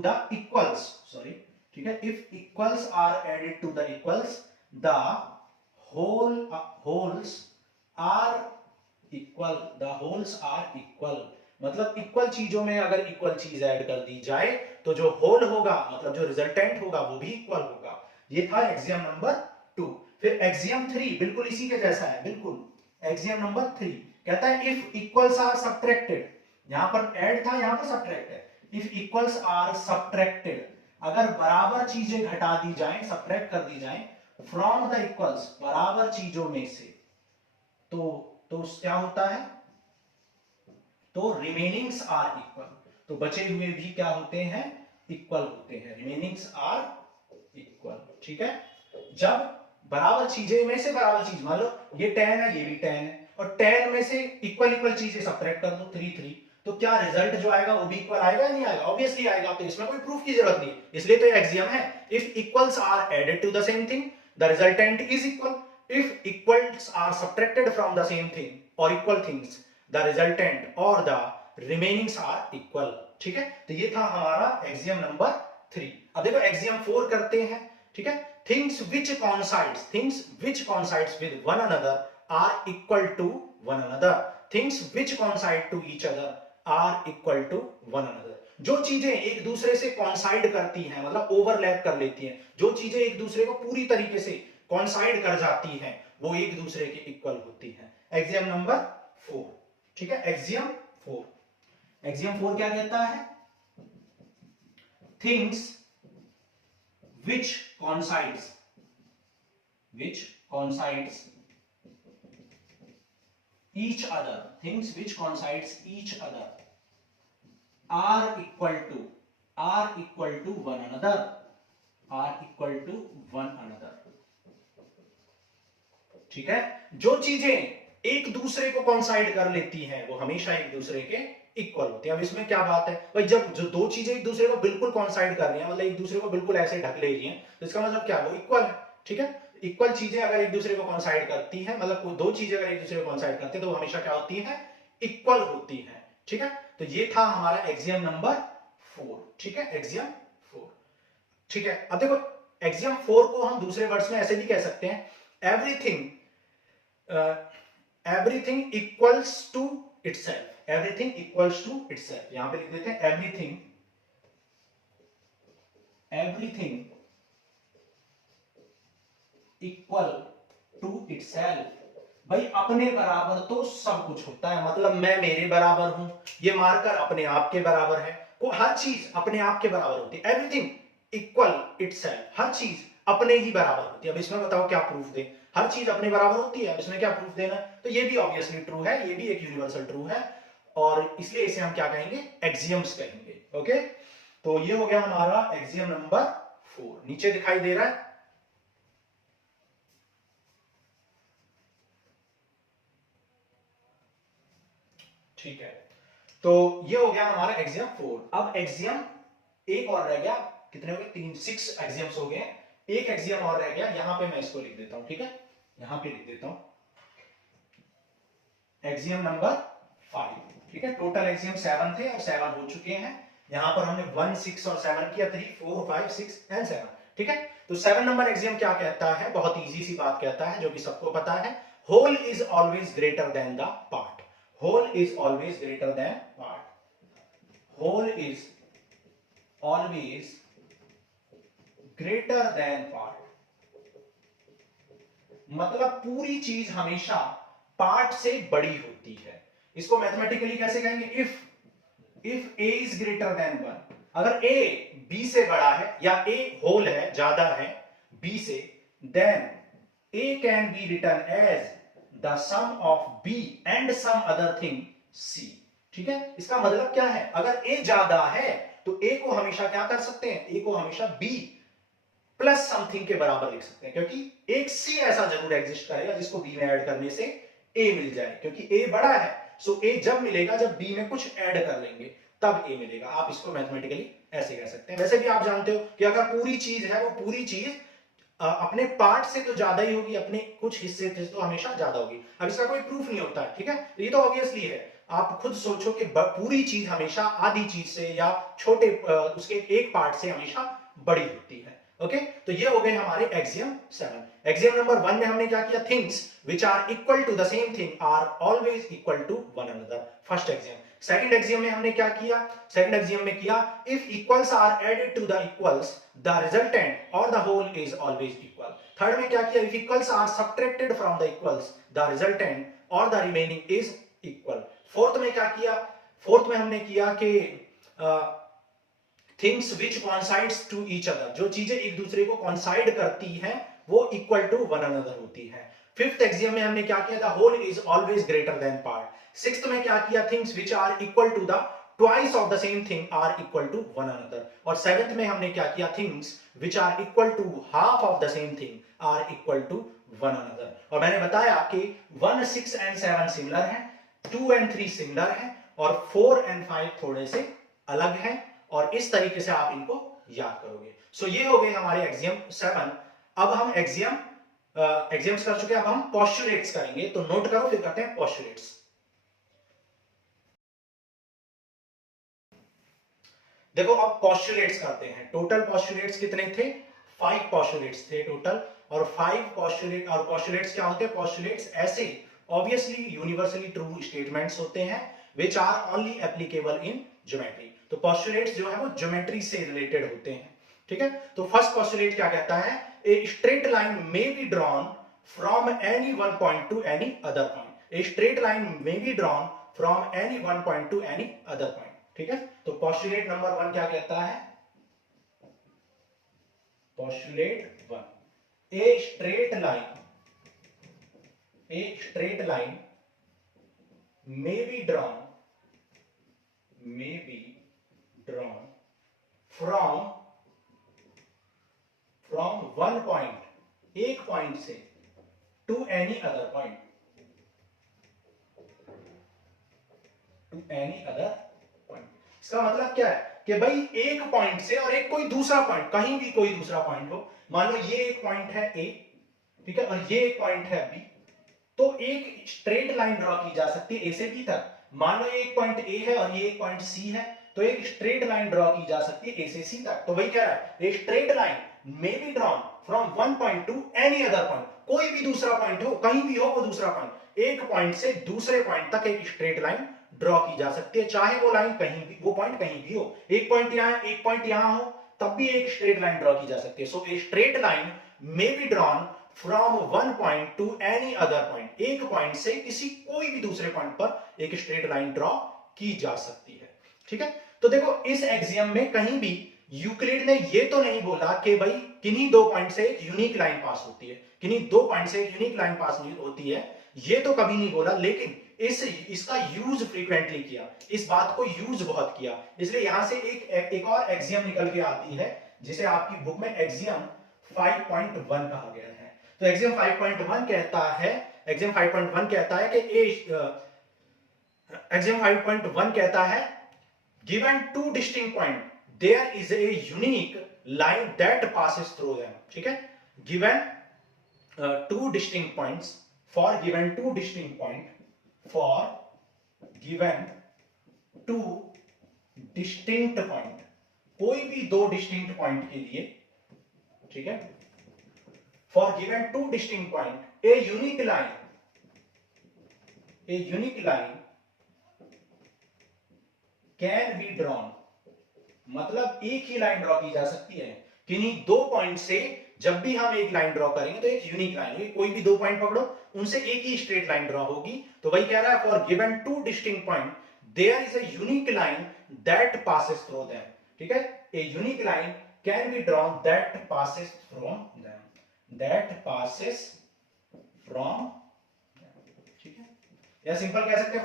the equals, sorry, ठीक है, if equals are added to the equals, the wholes are equal. मतलब इक्वल चीजों में अगर इक्वल चीज ऐड कर दी जाए तो जो होल होगा मतलब जो रिजल्टेंट होगा वो भी इक्वल होगा। ये था एक्सियम नंबर 2। फिर एक्सियम 3 बिल्कुल इसी के जैसा है, बिल्कुल एक्सियम नंबर 3 कहता है इफ इक्वल्स आर सब्ट्रैक्टेड, यहां पर ऐड था, यहां पर सब्ट्रैक्ट है। इफ इक्वल्स आर सब्ट्रैक्टेड, अगर बराबर चीजें घटा दी जाएं, सब्ट्रैक्ट कर दी जाएं फ्रॉम द इक्वल्स, बराबर चीजों में से, तो क्या होता है? तो रिमेनिंग्स आर इक्वल, तो बचे हुए भी क्या होते हैं? इक्वल होते हैं, रिमेनिंग्स आर इक्वल। ठीक है, जब बराबर चीजें में से बराबर चीज, मान लो ये 10 है, ये भी 10 है, और 10 में से इक्वल चीजें सब्ट्रैक्ट कर दो, 3 3, तो क्या रिजल्ट जो आएगा वो भी इक्वल आएगा या नहीं आएगा? ऑब्वियसली आएगा, तो इसमें कोई प्रूफ की जरूरत नहीं, इसलिए तो एक्सियम है। If equals are added to the same thing the resultant is equal, if equals are subtracted from the same thing और इक्वल थिंग्स द रिजल्टेंट और द रिमेनिंग्स आर इक्वल। ठीक है, तो ये था हमारा एक्सियम नंबर 3। अब देखो एक्सियम 4 करते हैं। ठीक है, things which coincides with one another are equal to one another, things which coincide to each other are equal to one another। जो चीजें एक दूसरे से कॉन्साइड करती हैं, मतलब ओवरलैप कर लेती हैं, जो चीजें एक दूसरे को पूरी तरीके से कॉन्साइड कर जाती हैं, वो एक दूसरे के इक्वल होती हैं। Axiom number 4। ठीक है, एक्सियम 4 क्या कहता है? Things which coincides each other, things which coincides each other are equal to one another, ठीक है, जो चीजें एक दूसरे को कॉन्साइड कर लेती हैं वो हमेशा एक दूसरे के इक्वल होती है। अब इसमें क्या बात है भाई, जब जो दो चीजें एक दूसरे को बिल्कुल कॉन्साइड कर रही हैं, मतलब एक दूसरे को बिल्कुल ऐसे ढक ले रही हैं, तो इसका मतलब क्या, वो इक्वल है। ठीक है, इक्वल चीजें अगर एक दूसरे को कॉन्साइड करती हैं, मतलब दो चीजें अगर एक दूसरे को कॉन्साइड करती हैं, तो वो हमेशा क्या होती है, इक्वल होती है। ठीक है, तो ये था हमारा एक्सियम नंबर 4। ठीक है, एक्सियम 4। ठीक है, अब देखो एक्सियम 4 को हम दूसरे वर्ड्स में ऐसे भी कह सकते हैं, everything equals to itself, everything equals to itself. यहां पे लिख देते हैं एवरीथिंग इक्वल टू इटसेल्फ। भाई अपने बराबर तो सब कुछ होता है, मतलब मैं मेरे बराबर हूं, ये मार्कर अपने आप के बराबर है, को हर चीज अपने आप के बराबर होती है। एवरीथिंग इक्वल इटसेल्फ, हर चीज अपने ही बराबर होती है। अब इसमें बताओ क्या प्रूफ दे, हर चीज अपने बराबर होती है, अब इसमें क्या प्रूफ देना? तो ये भी ऑब्वियसली ट्रू है, ये भी एक यूनिवर्सल ट्रू है, और इसलिए इसे हम क्या कहेंगे, एक्सियम्स कहेंगे। ओके, तो ये हो गया हमारा एक्सियम नंबर 4। नीचे दिखाई दे रहा है, ठीक है, तो ये हो गया हमारा एक्सियम 4। अब एक्सियम एक और रह गया, कितने हो गए, 3 6 एक्सियम्स हो गए, एक एक्सियम और रह गया, यहां पे मैं इसको लिख देता हूं। ठीक है, यहां पे लिख देता हूं एक्सियम नंबर 5। ठीक है, टोटल एक्सियम 7 थे और 7 हो चुके हैं। यहां पर हमने 1 6 और 7 किया, 3 4 5 6 एंड 7। ठीक है, तो 7 नंबर एक्सियम क्या कहता है, बहुत इजी सी बात कहता है, जो कि सबको पता है, whole is always greater than the part. Whole is always greater than part. Whole is always greater than part, मतलब पूरी चीज हमेशा पार्ट से बड़ी होती है। इसको मैथमेटिकली कैसे कहेंगे, if A is greater than 1, अगर ए बी से बड़ा है या ए होल है, ज्यादा है बी से, then A can be written as the sum of B and some other thing C. ठीक है, इसका मतलब क्या है, अगर ए ज्यादा है तो ए को हमेशा क्या कर सकते हैं, ए को हमेशा बी प्लस समथिंग के बराबर लिख सकते हैं, क्योंकि एक सी ऐसा जरूर एग्जिस्ट करेगा जिसको बी में ऐड करने से ए मिल जाए, क्योंकि ए बड़ा है, सो ए जब मिलेगा जब बी में कुछ ऐड कर लेंगे तब ए मिलेगा। आप इसको मैथमेटिकली ऐसे कह सकते हैं। वैसे भी आप जानते हो कि अगर पूरी चीज है, वो पूरी चीज अपने पार्ट से तो ज्यादा ही होगी, अपने कुछ हिस्से से तो हमेशा ज्यादा होगी। अब इसका कोई प्रूफ नहीं होता है, ठीक है, ये तो ऑब्वियसली है। आप खुद सोचो कि पूरी चीज हमेशा आधी चीज से या छोटे उसके एक पार्ट से हमेशा बड़ी होती है। ओके, तो ये हो गए हमारे एक्सियम 7। एक्सियम नंबर 1 में हमने क्या किया, things which are equal to the same thing are always equal to one another, first axiom. Second axiom में हमने क्या किया, सेकंड एक्सियम में किया, if equals are added to the equals the resultant और the whole is always equal. Third में क्या किया, if equals are subtracted from the equals the resultant और the remaining is equal. Fourth में क्या किया, फोर्थ में हमने किया कि things which coincides to each other, जो चीजें एक दूसरे को कॉन्साइड करती हैं वो इक्वल टू वन अनदर होती है। फिफ्थ एक्सियम में हमने क्या किया था, whole is always greater than part. Sixth में क्या किया, things which are equal to the twice of the same thing are equal to one another. और सेवेंथ में हमने क्या किया, things which are equal to half of the same thing are equal to one another. और मैंने बताया कि 1 6 and 7 similar है, 2 एंड 3 सिमिलर है, और 4 एंड 5 थोड़े से अलग हैं, और इस तरीके से आप इनको याद करोगे। सो ये हो गए हमारे एक्सियम 7। अब हम एग्जाम्स कर चुके हैं, अब हम पोस्टुलेट्स करेंगे, तो नोट करो फिर करते हैं पोस्टुलेट्स। देखो अब पोस्टुलेट्स करते हैं। टोटल पोस्टुलेट्स कितने थे? 5 पोस्टुलेट्स थे टोटल, और 5 पोस्टुलेट, और पोस्टुलेट्स क्या होते हैं? पोस्टुलेट्स ऐसे ऑब्वियसली यूनिवर्सली ट्रू स्टेटमेंट्स होते हैं which are only applicable in geometry. तो पोस्टुलेट्स जो है वो ज्योमेट्री से रिलेटेड होते हैं, ठीक है। तो फर्स्ट पोस्टुलेट क्या कहता है? ए straight line may be drawn from any one point to any other point. A straight line may be drawn from any one point to any other point, ठीक है। तो पोस्टुलेट नंबर 1 क्या कहता है? Postulate 1, A straight line may be drawn from one point, एक point से, to any other point, इसका मतलब क्या है कि भाई एक पॉइंट से और एक कोई दूसरा पॉइंट, कहीं भी कोई दूसरा पॉइंट हो, मान लो ये एक पॉइंट है ए, ठीक है, और ये एक पॉइंट है बी, तो एक स्ट्रेट लाइन ड्रॉ की जा सकती है ए से बी तक। मान लो एक पॉइंट ए है और ये एक पॉइंट सी है, तो एक स्ट्रेट लाइन ड्रॉ की जा सकती है ए से सी तक। तो वही कह रहा है, ए straight line may be drawn from one point to any other point, कोई भी दूसरा पॉइंट हो, कहीं भी हो वो दूसरा पॉइंट, एक पॉइंट से दूसरे पॉइंट तक एक स्ट्रेट लाइन ड्रॉ की जा सकती है, चाहे वो लाइन कहीं भी, वो पॉइंट कहीं भी हो, एक पॉइंट यहां है, एक पॉइंट यहां हो, तब भी एक स्ट्रेट लाइन ड्रॉ की जा सकती है। So a straight line may be drawn from one point to any other point, एक पॉइंट से किसी कोई भी दूसरे पॉइंट पर एक स्ट्रेट लाइन ड्रॉ की जा सकती है, ठीक है। तो देखो इस एक्सियम में कहीं भी यूक्लिड ने ये तो नहीं बोला कि भाई किन्हीं दो पॉइंट से एक यूनिक लाइन पास होती है, किन्हीं दो पॉइंट से एक यूनिक लाइन पास होती है, ये तो कभी नहीं बोला, लेकिन इसका यूज फ्रीक्वेंटली किया, इस बात को यूज बहुत किया, इसलिए यहां से एक और एक्सियम निकल के आती है जिसे आपकी बुक में एक्सियम 5.1 कहा गया है। तो एक्सियम 5.1 कहता है, एक्सियम 5.1 कहता है कि एक्सियम 5.1 कहता है given two distinct point there is a unique line that passes through them, ठीक है। given two distinct points, for given two distinct point, for given two distinct point, कोई भी दो distinct point के लिए, ठीक है, for given two distinct point a unique line can be drawn, मतलब एक ही लाइन ड्रॉ की जा सकती है, किन्हीं दो पॉइंट से जब भी हम एक लाइन ड्रॉ करेंगे तो एक यूनिक लाइन होगी, कोई भी दो पॉइंट पकड़ो उनसे एक ही स्ट्रेट लाइन ड्रॉ होगी। तो वही कह रहा है for given two distinct point there is a unique line that passes through them, ठीक है। A unique line can be drawn that passes from them, ठीक है, या सिंपल कह सकते हैं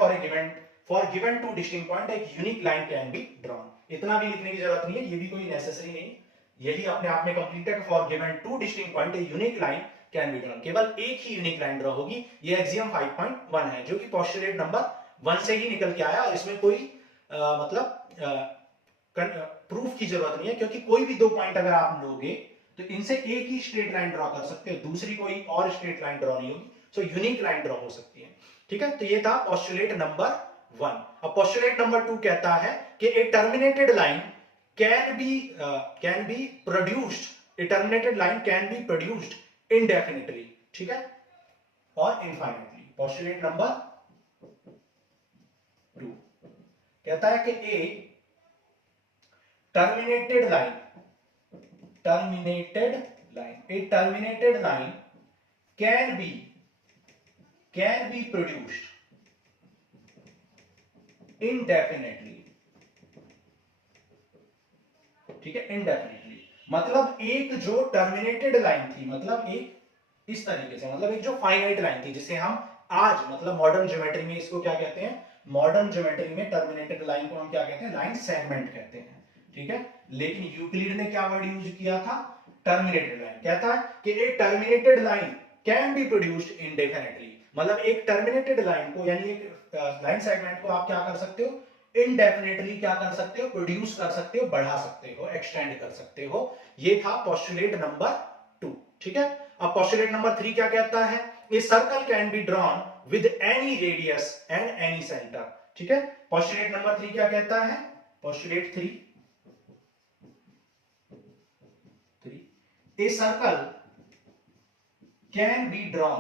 for given two distinct point एक unique line can be drawn. इतना भी लिखने की जरूरत नहीं है, ये भी कोई नेसेसरी नहीं, यही अपने आप में कंप्लीट है। For given two distinct point A unique line can be drawn, केवल एक ही यूनिक लाइन ड्रॉ होगी। ये एक्सियम 5.1 है जो कि पोस्टुलेट नंबर 1 से ही निकल के आया, और इसमें कोई प्रूफ की जरूरत नहीं है, क्योंकि कोई भी दो पॉइंट अगर आप लोगे तो इनसे एक ही स्ट्रेट लाइन ड्रॉ कर सकते हो, दूसरी कोई और स्ट्रेट लाइन ड्रॉ नहीं होगी, सो यूनिक लाइन ड्रॉ हो सकती है, ठीक है। तो ये था पोस्टुलेट नंबर 1। अब पोस्टुलेट नंबर 2 कहता है कि a terminated line can be produced, a terminated line can be produced indefinitely, ठीक है, और इनफाइनाइटली। पोस्टुलेट नंबर 2 कहता है कि a terminated line can be produced indefinitely, ठीक है, indefinitely मतलब एक जो टर्मिनेटेड लाइन थी, मतलब एक इस तरीके से, मतलब एक जो फाइनाइट लाइन थी, जिसे हम आज मतलब मॉडर्न ज्योमेट्री में इसको क्या कहते हैं, मॉडर्न ज्योमेट्री में टर्मिनेटेड लाइन को हम क्या कहते हैं, लाइन सेगमेंट कहते हैं, ठीक है। लेकिन यूक्लिड ने क्या वर्ड यूज किया था, टर्मिनेटेड लाइन। कहता है कि एक terminated line can be produced इंडेफिनिटली, मतलब एक टर्मिनेटेड लाइन को, यानी एक लाइन सेगमेंट को आप क्या कर सकते हो, इनडेफिनेटली क्या कर सकते हो, प्रोड्यूस कर सकते हो, बढ़ा सकते हो, एक्सटेंड कर सकते हो। ये था पोस्टुलेट नंबर 2। ठीक है, अब पोस्टुलेट नंबर 3 क्या कहता है, a circle can be drawn with any radius and any centre. ठीक है, पोस्टुलेट नंबर 3 क्या कहता है, postulate 3, a circle can be drawn,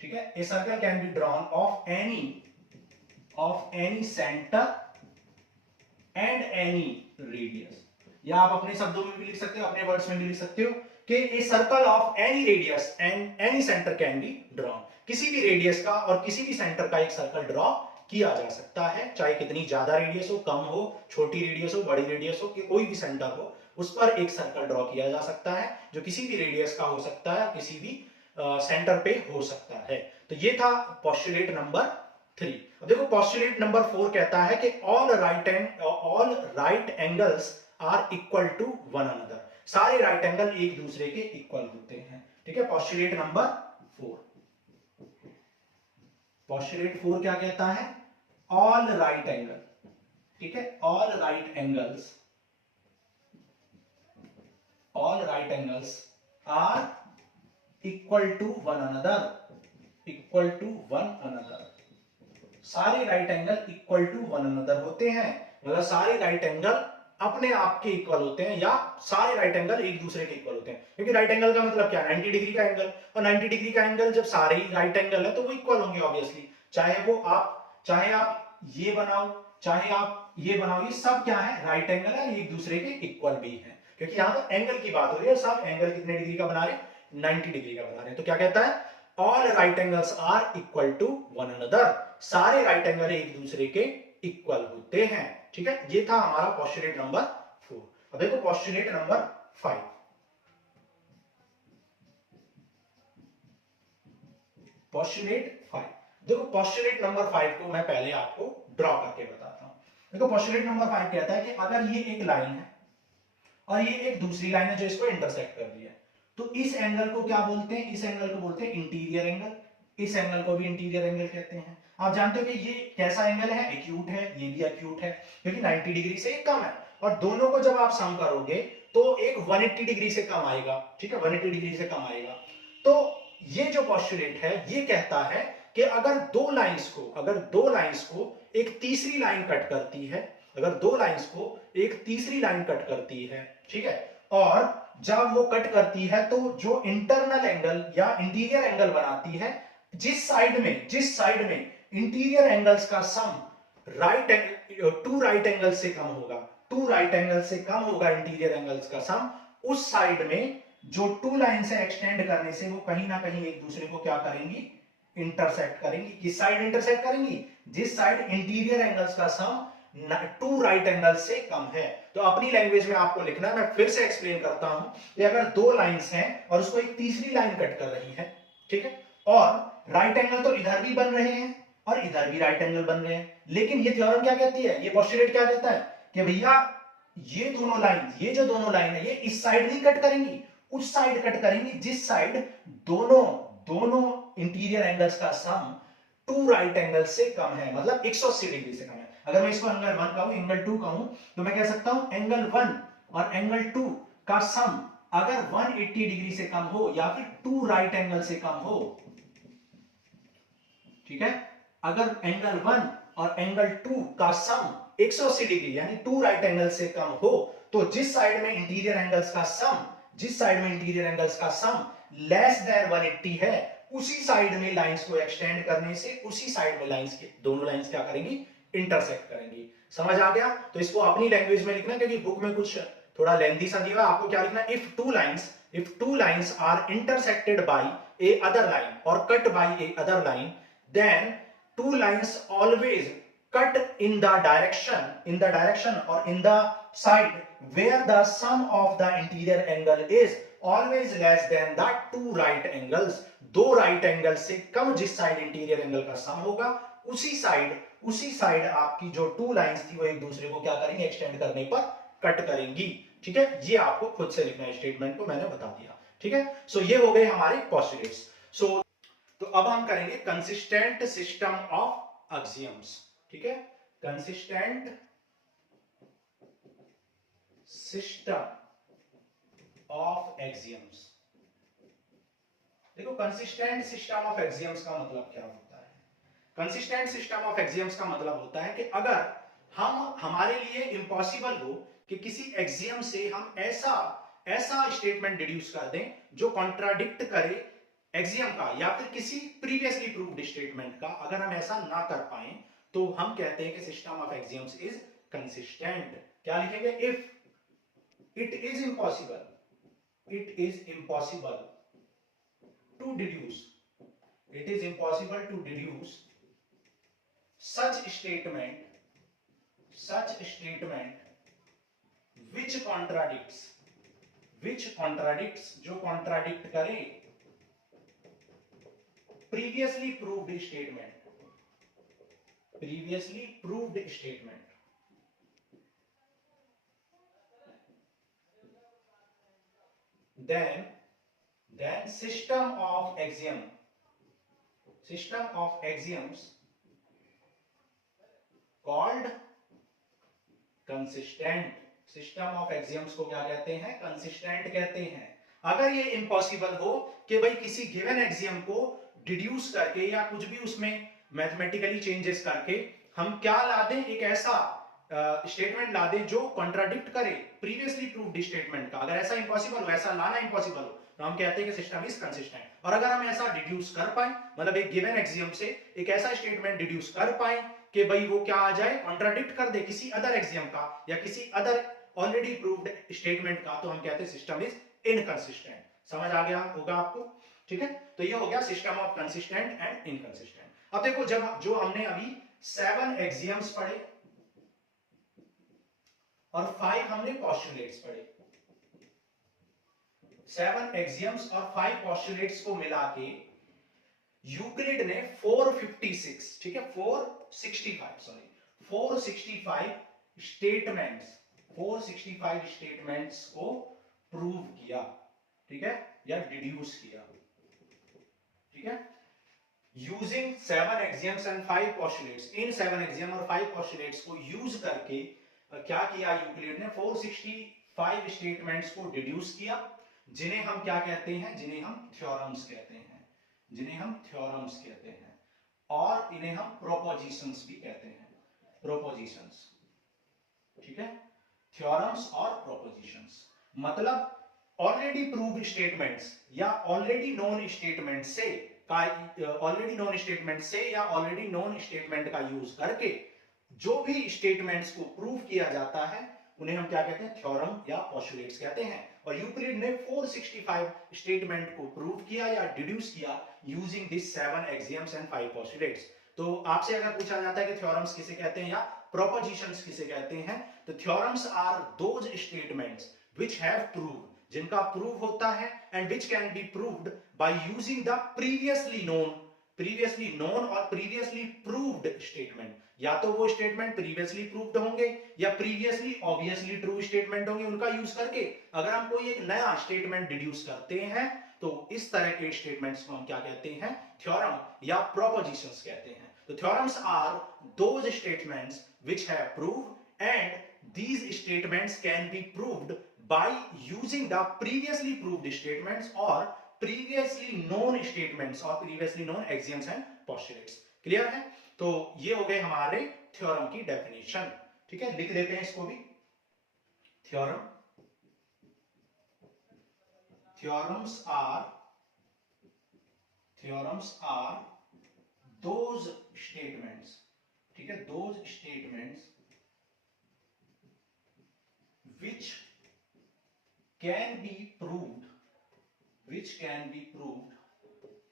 ठीक है, a circle can be drawn of any centre and any radius. या आप अपने शब्दों में भी लिख सकते हो, अपने वर्ड्स में भी लिख सकते हो कि a circle of any radius and any centre can be drawn. किसी भी रेडियस का और किसी भी सेंटर का एक सर्कल ड्रॉ किया जा सकता है, चाहे कितनी ज्यादा रेडियस हो, कम हो, छोटी रेडियस हो, बड़ी रेडियस हो, कि कोई भी सेंटर हो, उस पर एक सर्कल ड्रॉ किया जा सकता है जो किसी भी रेडियस का हो सकता है, किसी भी सेंटर पे हो सकता है। तो ये था पोस्टुलेट नंबर 3। अब देखो पोस्टुलेट नंबर 4 कहता है कि all right angles are equal to one another. सारे राइट एंगल एक दूसरे के इक्वल होते हैं। ठीक है, पोस्टुलेट नंबर 4, पोस्टुलेट 4 क्या कहता है, ऑल राइट एंगल, ठीक है, all right angles are equal to one another, equal to one another. सारे right angle equal to one another होते हैं, मतलब सारे राइट एंगल अपने आप के इक्वल होते हैं, या सारे राइट एंगल एक दूसरे के इक्वल होते हैं। क्योंकि राइट एंगल का मतलब क्या, 90 डिग्री का एंगल, और 90 डिग्री का एंगल जब सारे राइट एंगल है तो वो इक्वल होंगे ऑब्वियसली। चाहे आप ये बनाओ, चाहे आप ये बनाओ, ये सब क्या है, राइट एंगल है, एक दूसरे के इक्वल भी है। क्योंकि यहां पर एंगल की बात हो रही है, सब एंगल कितने डिग्री का बना रहे हैं, 90 डिग्री का बना रहे हैं। तो क्या कहता है, all right angles are equal to one another. सारे राइट एंगल एक दूसरे के इक्वल होते हैं। ठीक है, ये था हमारा पोस्टुलेट नंबर 4। अब देखो पोस्टुलेट नंबर 5। पोस्टुलेट 5, देखो पोस्टुलेट नंबर 5 को मैं पहले आपको ड्रॉ करके बताता हूं। देखो पोस्टुलेट नंबर 5 कहता है कि अगर ये एक लाइन है और ये एक दूसरी लाइन है जो इसको इंटरसेक्ट कर रही है, तो इस एंगल को क्या बोलते हैं, इस एंगल को बोलते हैं इंटीरियर एंगल, इस एंगल को भी इंटीरियर एंगल कहते हैं। आप जानते हो कि ये कैसा एंगल है, एक्यूट है, ये भी एक्यूट है, क्योंकि 90 डिग्री से कम है, और दोनों को जब आप सम करोगे तो एक 180 डिग्री से कम आएगा। ठीक है, 180 डिग्री से कम आएगा। तो ये जो पोस्टुलेट है ये कहता है कि अगर दो लाइंस को एक तीसरी लाइन कट करती है, अगर दो लाइंस को एक तीसरी लाइन कट करती है, ठीक है, और जब वो कट करती है तो जो इंटरनल एंगल या इंटीरियर एंगल बनाती है, जिस साइड में इंटीरियर एंगल्स का सम टू राइट एंगल से कम होगा, टू राइट एंगल से कम होगा इंटीरियर एंगल्स का सम, उस साइड में जो टू लाइन से एक्सटेंड करने से वो कहीं ना कहीं एक दूसरे को क्या करेंगी, इंटरसेक्ट करेंगी। किस साइड इंटरसेक्ट करेंगी, जिस साइड इंटीरियर एंगल्स का सम टू राइट एंगल से कम है। तो अपनी लैंग्वेज में आपको लिखना है, मैं फिर से एक्सप्लेन करता हूं कि अगर दो लाइंस हैं और उसको एक तीसरी लाइन कट कर रही है, ठीक है, और राइट एंगल तो इधर भी बन रहे हैं और इधर भी राइट एंगल बन रहे हैं, लेकिन ये थ्योरम क्या कहती है, ये पोस्टुलेट क्या कहता है कि भैया ये जो दोनों लाइन है ये इस साइड नहीं कट करेंगी, उस साइड कट करेंगी जिस साइड दोनों इंटीरियर एंगल्स का सम टू राइट एंगल से कम है, मतलब 180 डिग्री से कम है। अगर मैं इसको एंगल 1 कहूं, एंगल 2 कहूं, तो मैं कह सकता हूं एंगल 1 और एंगल 2 का सम अगर 180 डिग्री से कम हो या फिर टू राइट एंगल से कम हो, ठीक है, अगर एंगल 1 और एंगल 2 का सम 180 डिग्री यानी टू राइट एंगल से कम हो, तो जिस साइड में इंटीरियर एंगल्स का सम लेस देन 180 है, उसी साइड में लाइंस को एक्सटेंड करने से उसी साइड में लाइंस के दोनों लाइंस क्या करेंगी, इंटरसेक्ट करेंगी। समझ आ गया? तो इसको अपनी लैंग्वेज में लिखना, क्योंकि बुक में कुछ थोड़ा लेंथी सा दिया, आपको क्या लिखना, if two lines are intersected by a other line और cut by a other line, then two lines always cut in the direction or in the side where the sum of the interior angle is always less than the two right angles। दो right angle से कम जिस side interior angle का सम होगा, उसी side आपकी जो two lines थी वो एक दूसरे को क्या करेंगे, एक्सटेंड करने पर कट करेंगी। ठीक है, ये आपको खुद से लिखना है, स्टेटमेंट को मैंने बता दिया। ठीक है, सो ये हो गए हमारे पोस्टुलेट्स। सो तो अब हम करेंगे कंसिस्टेंट सिस्टम ऑफ एक्सियम्स, ठीक है, कंसिस्टेंट सिस्टम ऑफ एक्सियम्स। देखो कंसिस्टेंट सिस्टम ऑफ एक्सियम्स का मतलब क्या होता है? कंसिस्टेंट सिस्टम ऑफ एक्सियम्स का मतलब होता है कि अगर हमारे लिए इम्पॉसिबल हो कि किसी एक्सियम से हम ऐसा ऐसा स्टेटमेंट डिड्यूस कर दें जो कॉन्ट्राडिक्ट करे एक्सियम का या फिर किसी प्रीवियसली प्रूव्ड स्टेटमेंट का, अगर हम ऐसा ना कर पाए तो हम कहते हैं कि system of axioms is consistent. क्या लिखेंगे? If it is impossible to deduce, it is impossible to deduce such statement which contradicts, जो contradict करे previously proved statement, then system of axioms called consistent। System of axioms को क्या कहते हैं? Consistent कहते हैं। अगर ये इम्पॉसिबल हो कि भाई किसी गिवन एक्सियम को डिड्यूस करके या कुछ भी उसमें मैथमेटिकली चेंजेस करके हम क्या ला दें, एक ऐसा स्टेटमेंट ला दें जो कॉन्ट्राडिक्ट करे प्रीवियसली प्रूव्ड स्टेटमेंट का, अगर ऐसा इम्पॉसिबल हो, ऐसा लाना इम्पॉसिबल हो, तो हम कहते हैं कि सिस्टम इज कंसिस्टेंट। और अगर हम ऐसा डिड्यूस कर पाए, मतलब एक गिवन एक्सियम से एक ऐसा स्टेटमेंट डिड्यूस कर पाए कि भाई वो क्या आ जाए, कॉन्ट्राडिक्ट कर दे किसी अदर एक्सियम का या किसी अदर ऑलरेडी प्रूव्ड स्टेटमेंट का, तो हम कहते हैं सिस्टम इज इनकंसिस्टेंट। समझ आ गया होगा आपको? ठीक है, तो ये हो गया system of consistent and inconsistent. अब देखो, जब जो हमने अभी 7 एक्सियम्स पढ़े और 5 हमने पोस्टुलेट्स पढ़े, 7 एक्सियम्स और 5 पोस्टुलेट्स को मिला के यूक्लिड ने 456, ठीक है, 465 स्टेटमेंट्स को प्रूव किया, ठीक है, या डिड्यूस किया, ठीक है, using 7 axioms and 5 postulates. In 7 axiom और 5 पोस्टुलेट्स को यूज करके क्या किया यूक्लिड ने? 465 स्टेटमेंट्स को डिड्यूस किया, जिन्हें हम क्या कहते हैं? जिन्हें हम थ्योरम्स कहते हैं, और इन्हें हम प्रोपोजिशंस भी कहते हैं, प्रोपोजिशंस, ठीक है, थ्योरम्स और प्रोपोजिशंस। मतलब ऑलरेडी प्रूव्ड स्टेटमेंट्स या ऑलरेडी नोन स्टेटमेंट से या ऑलरेडी नोन स्टेटमेंट का यूज करके जो भी स्टेटमेंट्स को प्रूव किया जाता है उन्हें हम क्या कहते हैं? थ्योरम या पोस्टुलेट्स कहते हैं। और यूक्लिड ने 465 स्टेटमेंट को प्रूव किया या डिड्यूस किया using this 7 axioms and 5 postulates. तो आपसे अगर पूछा जाता है कि थ्योरम्स किसे कहते हैं या प्रोपोजिशंस किसे कहते हैं, तो theorems are those statements which have proved, जिनका प्रूव होता है, and which can be proved by using the previously known और प्रीवियसली प्रूव्ड स्टेटमेंट। या तो वो स्टेटमेंट प्रीवियसली प्रूव्ड होंगे या प्रीवियसली ऑब्वियसली ट्रू स्टेटमेंट होंगे, उनका यूज करके अगर हम कोई एक नया स्टेटमेंट डिड्यूस करते हैं तो इस तरह के स्टेटमेंट्स को हम क्या कहते हैं? थ्योरम या प्रोपोजिशंस कहते हैं। तो theorems are those statements which have proved and these statements can be proved by using the previously proved statements or previously known statements or previously known axioms and postulates। Clear है? तो ये हो गए हमारे theorem की definition, ठीक है, लिख लेते हैं इसको भी। थ्योरम्स आर those statements, ठीक है, those statements which can be proved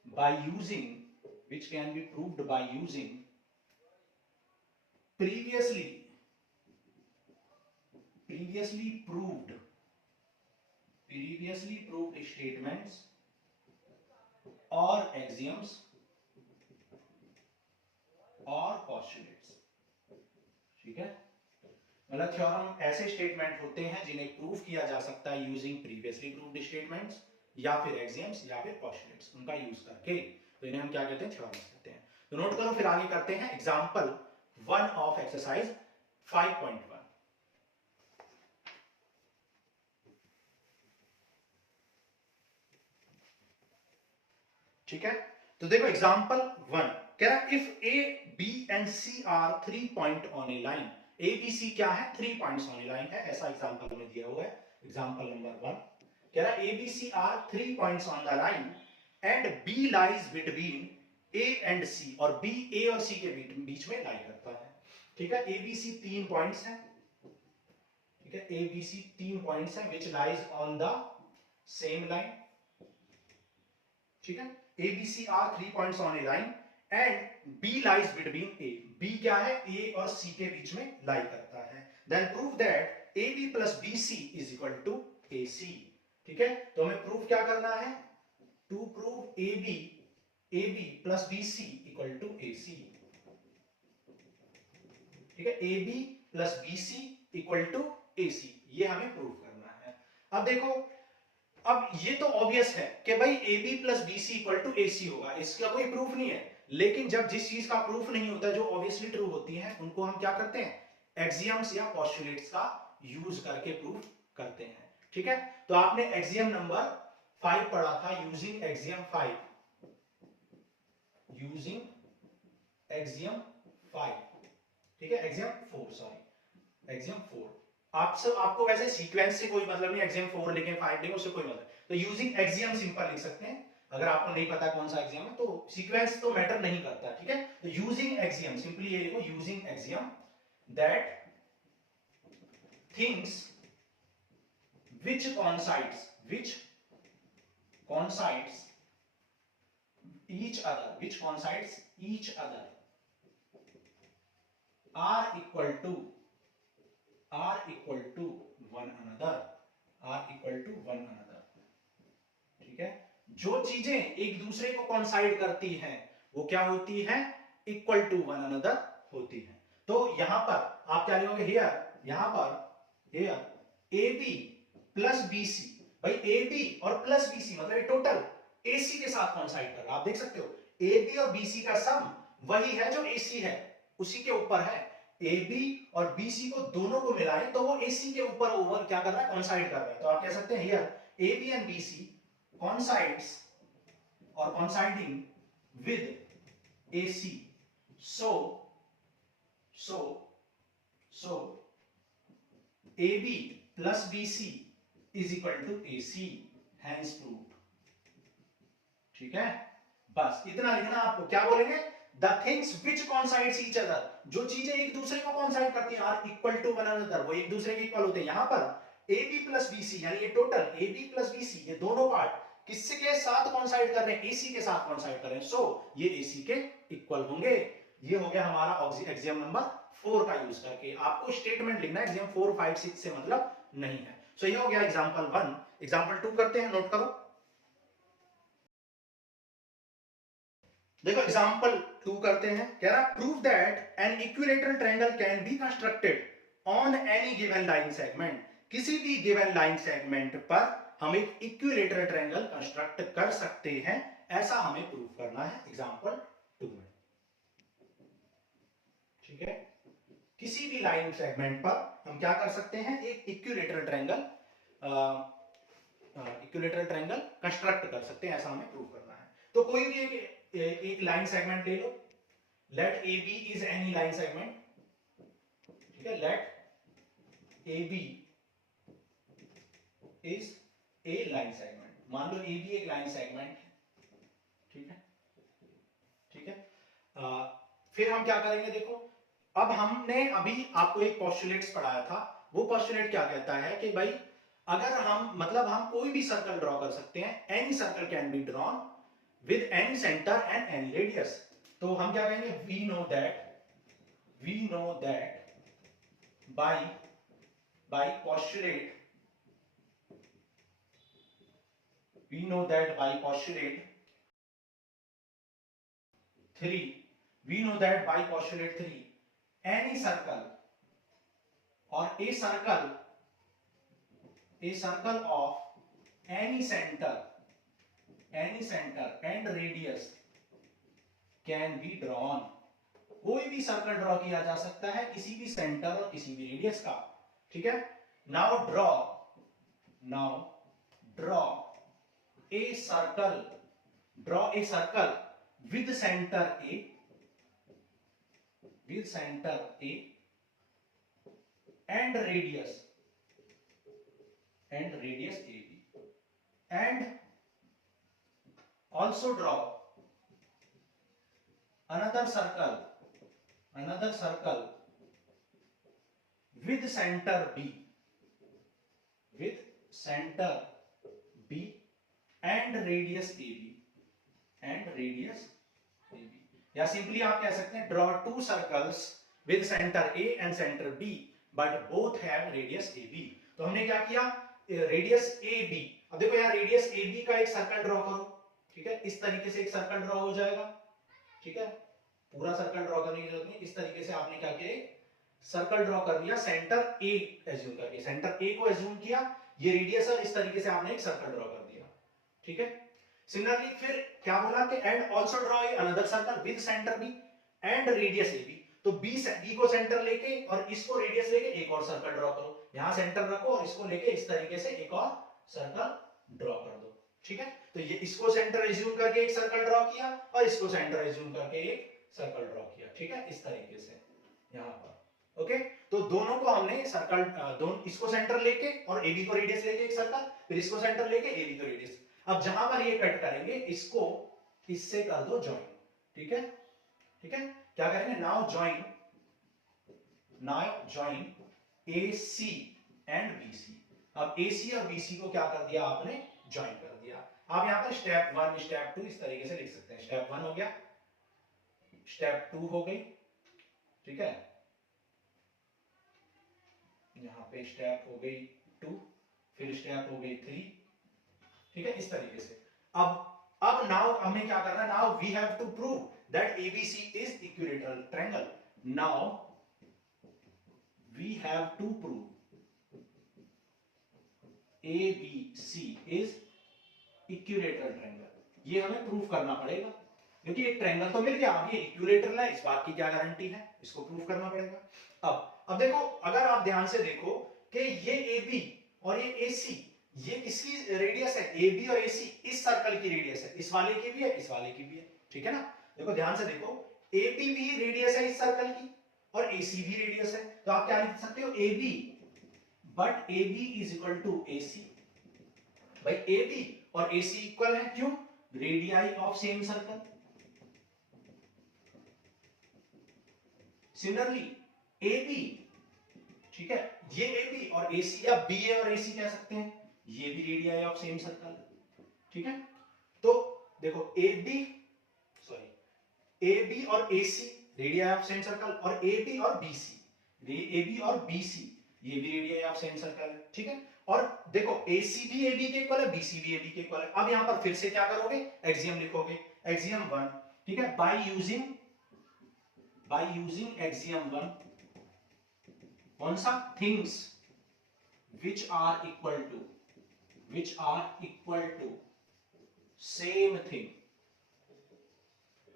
by using previously proved statements or axioms or postulates, ठीक है। मतलब थ्योरम ऐसे स्टेटमेंट होते हैं जिन्हें प्रूव किया जा सकता है यूजिंग प्रीवियसली प्रूव्ड स्टेटमेंट्स या फिर एक्सियम्स या फिर पोस्टुलेट्स, उनका यूज करके। तो इन्हें हम क्या कहते हैं, थ्योरम्स कहते हैं। तो नोट करो, फिर आगे करते हैं एग्जाम्पल 1 ऑफ एक्सरसाइज 5.1। ठीक है, तो देखो एग्जाम्पल 1 कह रहा है if A B and C are 3 point on a line. A B C क्या है, 3 पॉइंट्स ऑन ए लाइन है, ऐसा एग्जाम्पल में दिया हुआ है। एग्जाम्पल नंबर 1 कह रहा है A B C are 3 points on the line and B lies between A and C, और बी ए और सी के बीच में लाई करता है। ठीक है, ए बी सी 3 पॉइंट्स हैं। ठीक है, ए बी सी 3 पॉइंट्स हैं which lies on the same line. ठीक है, A B C are 3 points on a line and B lies between A. B क्या है, ए और सी के बीच में लाई करता है। Then prove that A B plus B C is equal to A C. ठीक है, तो हमें प्रूफ क्या करना है, to prove A B plus B C equal to A C. ठीक है, A B plus B C equal to A C, ये हमें प्रूव करना है। अब देखो, अब ये तो ऑब्वियस है कि भाई A B plus B C equal to A C होगा, इसका कोई प्रूफ नहीं है। लेकिन जब जिस चीज का प्रूफ नहीं होता, जो ऑब्वियसली ट्रू होती है, उनको हम क्या करते हैं, एक्सियम्स या पोस्टुलेट्स का यूज करके प्रूफ करते हैं। ठीक है, तो आपने एक्सियम नंबर 5 पढ़ा था, यूजिंग एक्सियम 5, यूजिंग एक्सियम 5। ठीक है, एक्सियम 4, सॉरी एक्सियम 4। आपको वैसे सीक्वेंस से कोई मतलब नहीं, एक्सियम 4 लिखें 5 लिखें, उससे कोई मतलब। तो यूजिंग एक्सियम सिंपल लिख सकते हैं, अगर आपको नहीं पता कौन सा एक्सियम है, तो सीक्वेंस तो मैटर नहीं करता। ठीक है, तो यूजिंग एक्सियम, सिंपली ये लिखो, using axiom that things which coincides each other are equal to one another, ठीक है, जो चीजें एक दूसरे को कॉन्साइड करती हैं वो क्या होती हैं, इक्वल टू वन अनदर होती हैं। तो यहां पर आप क्या लिखोगे, यहां पर A B plus B C. भाई ए बी और प्लस बी सी मतलब ये टोटल ए सी के साथ कॉन्साइड कर रहा है। आप देख सकते हो ए बी और बी सी का सम वही है जो ए सी है, उसी के ऊपर है। ए बी और बी सी को दोनों को मिलाएं तो वो ए सी के ऊपर ओवर क्या कर रहा है, कॉन्साइड कर रहा है। तो आप कह सकते हैं here A B and B C coincides or coinciding with AC, so AB plus BC is equal to AC, hence proved। ठीक है, बस इतना लिखना। आपको क्या बोलेंगे, the things which coincides each other, जो चीजें एक दूसरे को coincide करती हैं, are equal to one another, वो एक दूसरे के इक्वल होते हैं। यहां पर AB plus BC यानी ये टोटल AB plus BC, ये दोनों पार्ट किसके साथ कॉन्साइड कर रहे हैं, एसी के साथ कॉन्साइड कर रहे हैं, सो ये एसी के इक्वल होंगे। ये हो गया हमारा एक्सियम नंबर 4 का यूज करके। आपको स्टेटमेंट लिखना है, एक्सियम 4 5 6 से मतलब नहीं है। सो ये हो गया एग्जांपल 1। एग्जांपल 2 करते हैं, नोट करो। देखो एग्जांपल 2 करते हैं, कह रहा prove that an equilateral triangle can be constructed on any given line segment. किसी भी गिवन लाइन सेगमेंट पर हम एक इक्विलैटरल ट्रायंगल कंस्ट्रक्ट कर सकते हैं, ऐसा हमें प्रूव करना है एग्जांपल 2 में। ठीक है, किसी भी लाइन सेगमेंट पर हम क्या कर सकते हैं, एक इक्विलैटरल ट्रायंगल कंस्ट्रक्ट कर सकते हैं, ऐसा हमें प्रूव करना है। तो कोई भी एक लाइन सेगमेंट ले लो, let A B is any line segment. ठीक है, let A B is a line segment, मान लो ए बी एक लाइन सेगमेंट। ठीक है, ठीक है, फिर हम क्या करेंगे, देखो अब हमने अभी आपको एक पोस्टुलेट्स पढ़ाया था, वो पोस्टुलेट क्या कहता है कि भाई अगर हम कोई भी सर्कल ड्रॉ कर सकते हैं, any circle can be drawn with any centre and any radius. तो हम क्या कहेंगे, we know that by postulate, we know that by postulate 3 any circle or a circle of any center and radius can be drawn, कोई भी circle draw किया जा सकता है किसी भी सेंटर और किसी भी रेडियस का, ठीक है। Now draw a circle, draw a circle with centre A, and radius A B, and also draw another circle with center B and radius AB, या सिंपली आप कह सकते हैं draw two circles with center A and center B but both have radius AB। तो हमने क्या किया, radius AB, अब देखो यहाँ रेडियस AB का एक सर्कल ड्रॉ करो, ठीक है, इस तरीके से एक सर्कल ड्रॉ हो जाएगा, ठीक है, पूरा सर्कल ड्रॉ करने की जरूरत नहीं, इस तरीके से आपने क्या किया, सर्कल ड्रॉ कर दिया सेंटर ए एज्यूम करके, सेंटर ए को एज्यूम किया, ये रेडियस है, इस तरीके से आपने एक सर्कल ड्रॉ कर दिया, ठीक है। सिमिलरली फिर क्या बोला कि and also draw another circle with centre B and radius A B, तो बी को सेंटर लेके और इसको रेडियस लेके एक और सर्कल ड्रॉ करो, यहां सेंटर रखो और इसको लेके इस तरीके से एक और सर्कल ड्रॉ कर दो, ठीक है। तो ये इसको सेंटर एज्यूम करके एक सर्कल ड्रॉ किया और इसको सेंटर एज्यूम करके एक सर्कल ड्रॉ किया, ठीक है, इस तरीके से यहां पर, ओके। तो दोनों को हमने सर्कल, दोनों इसको सेंटर लेके और AB को रेडियस लेके एक सर्कल, फिर इसको सेंटर लेके AB को रेडियस, अब जहां पर ये कट करेंगे इसको इससे कर दो ज्वाइन, ठीक है, क्या करेंगे, now join AC and BC, अब AC और BC को क्या कर दिया आपने, ज्वाइन कर दिया। आप यहां पर स्टेप 1 स्टेप 2 इस तरीके से लिख सकते हैं, स्टेप 1 हो गया, स्टेप 2 हो गई, ठीक है, यहां पे स्टेप हो गई 2, फिर स्टेप हो गई 3, ठीक है, इस तरीके से। अब नाउ हमें क्या करना है, now we have to prove that ABC is equilateral triangle, now we have to prove ABC is equilateral triangle, ये हमें प्रूव करना पड़ेगा, क्योंकि एक ट्रायंगल तो मिल गया, अब ये इक्विलैटरल है, इस बात की क्या गारंटी है, इसको प्रूव करना पड़ेगा। अब देखो, अगर आप ध्यान से देखो कि ये AB और ये AC, ये किसकी रेडियस है, AB और AC इस सर्कल की रेडियस है, इस वाले की भी है, इस वाले की भी है, ठीक है ना। देखो ध्यान से देखो, AB भी रेडियस है इस सर्कल की और AC भी रेडियस है, तो आप क्या लिख सकते हो, AB, but AB is equal to AC, भाई AB और AC इक्वल है, क्यों, radii of same circle. Similarly AB, ठीक है, ये AB और AC, या BA और AC कह सकते हैं, ये भी रेडियाई ऑफ सेम सर्कल, ठीक है। तो देखो AB और AC radii of same circle, और AB और BC ये भी रेडियाई ऑफ सेम सर्कल है, ठीक है। और देखो AC भी AB के इक्वल है, BC भी AB के इक्वल है। अब यहां पर फिर से क्या करोगे, एक्सियम लिखोगे, एक्सियम 1, ठीक है, बाय यूजिंग एक्सियम 1, कौन सा, things which are equal to same thing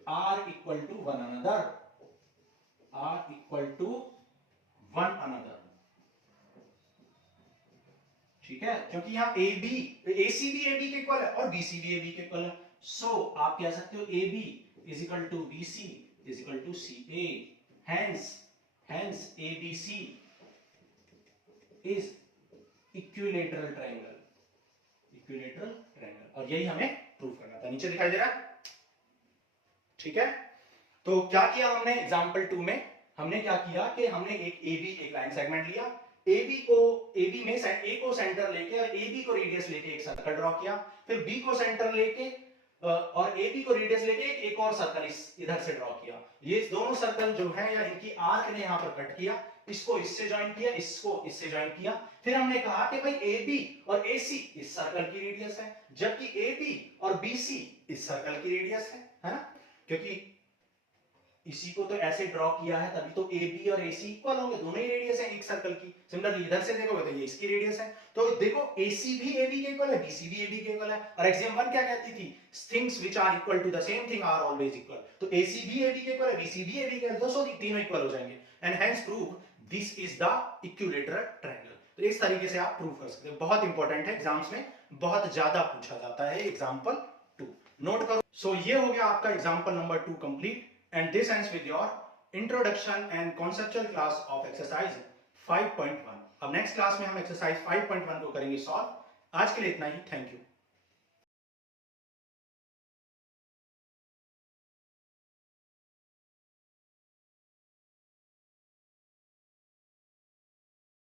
are equal to one another, ठीक है, क्योंकि यहां AC भी AB के इक्वल है और BC भी AB के इक्वल है, सो आप कह सकते हो AB is equal to BC is equal to CA, hence ABC is equilateral triangle, और यही हमें प्रूव करना था, नीचे दिखाई दे रहा है, ठीक है। तो क्या किया हमने एग्जांपल 2 में, हमने क्या किया कि हमने एक लाइन सेगमेंट लिया, AB में A को सेंटर लेके और AB को रेडियस लेके एक सर्कल ड्रॉ किया, फिर B को सेंटर लेके और AB को रेडियस लेके एक और सर्कल इधर से ड्रॉ किया, ये दोनों सर्कल जो है या इनकी आर्क ने यहां पर कट किया, इसको इससे ज्वाइन किया, इसको इससे ज्वाइन किया, फिर हमने कहा कि भाई AB और AC इस सर्कल की रेडियस है, जबकि AB और BC इस सर्कल की रेडियस है ना, क्योंकि इसी को तो ऐसे ड्रॉ किया है, तभी तो ए बी और ए सी इक्वल होंगे, दोनों ही रेडियस है एक सर्कल की। सिमिलरली इधर से देखोगे तो ये इसकी रेडियस है, तो देखो ए सी भी ए बी के इक्वल है, बी सी भी ए बी के इक्वल है। और एक्सियम 1 क्या कहती थी, things which are equal to the same thing are always equal. तो ए सी भी ए बी के इक्वल है, बी सी भी ए बी के इक्वल, तो तीनों इक्वल हो जाएंगे, and hence prove this is the equilateral triangle. तो इस तरीके से आप प्रूव कर सकते हो, बहुत इंपॉर्टेंट है, एग्जाम्स में बहुत ज्यादा पूछा जाता है एग्जांपल 2, नोट करो। सो ये हो गया आपका example number 2 complete, and this ends with your introduction and conceptual class of exercise 5.1। अब नेक्स्ट क्लास में हम एक्सरसाइज 5.1 को करेंगे सॉल्व। आज के लिए इतना ही, थैंक यू।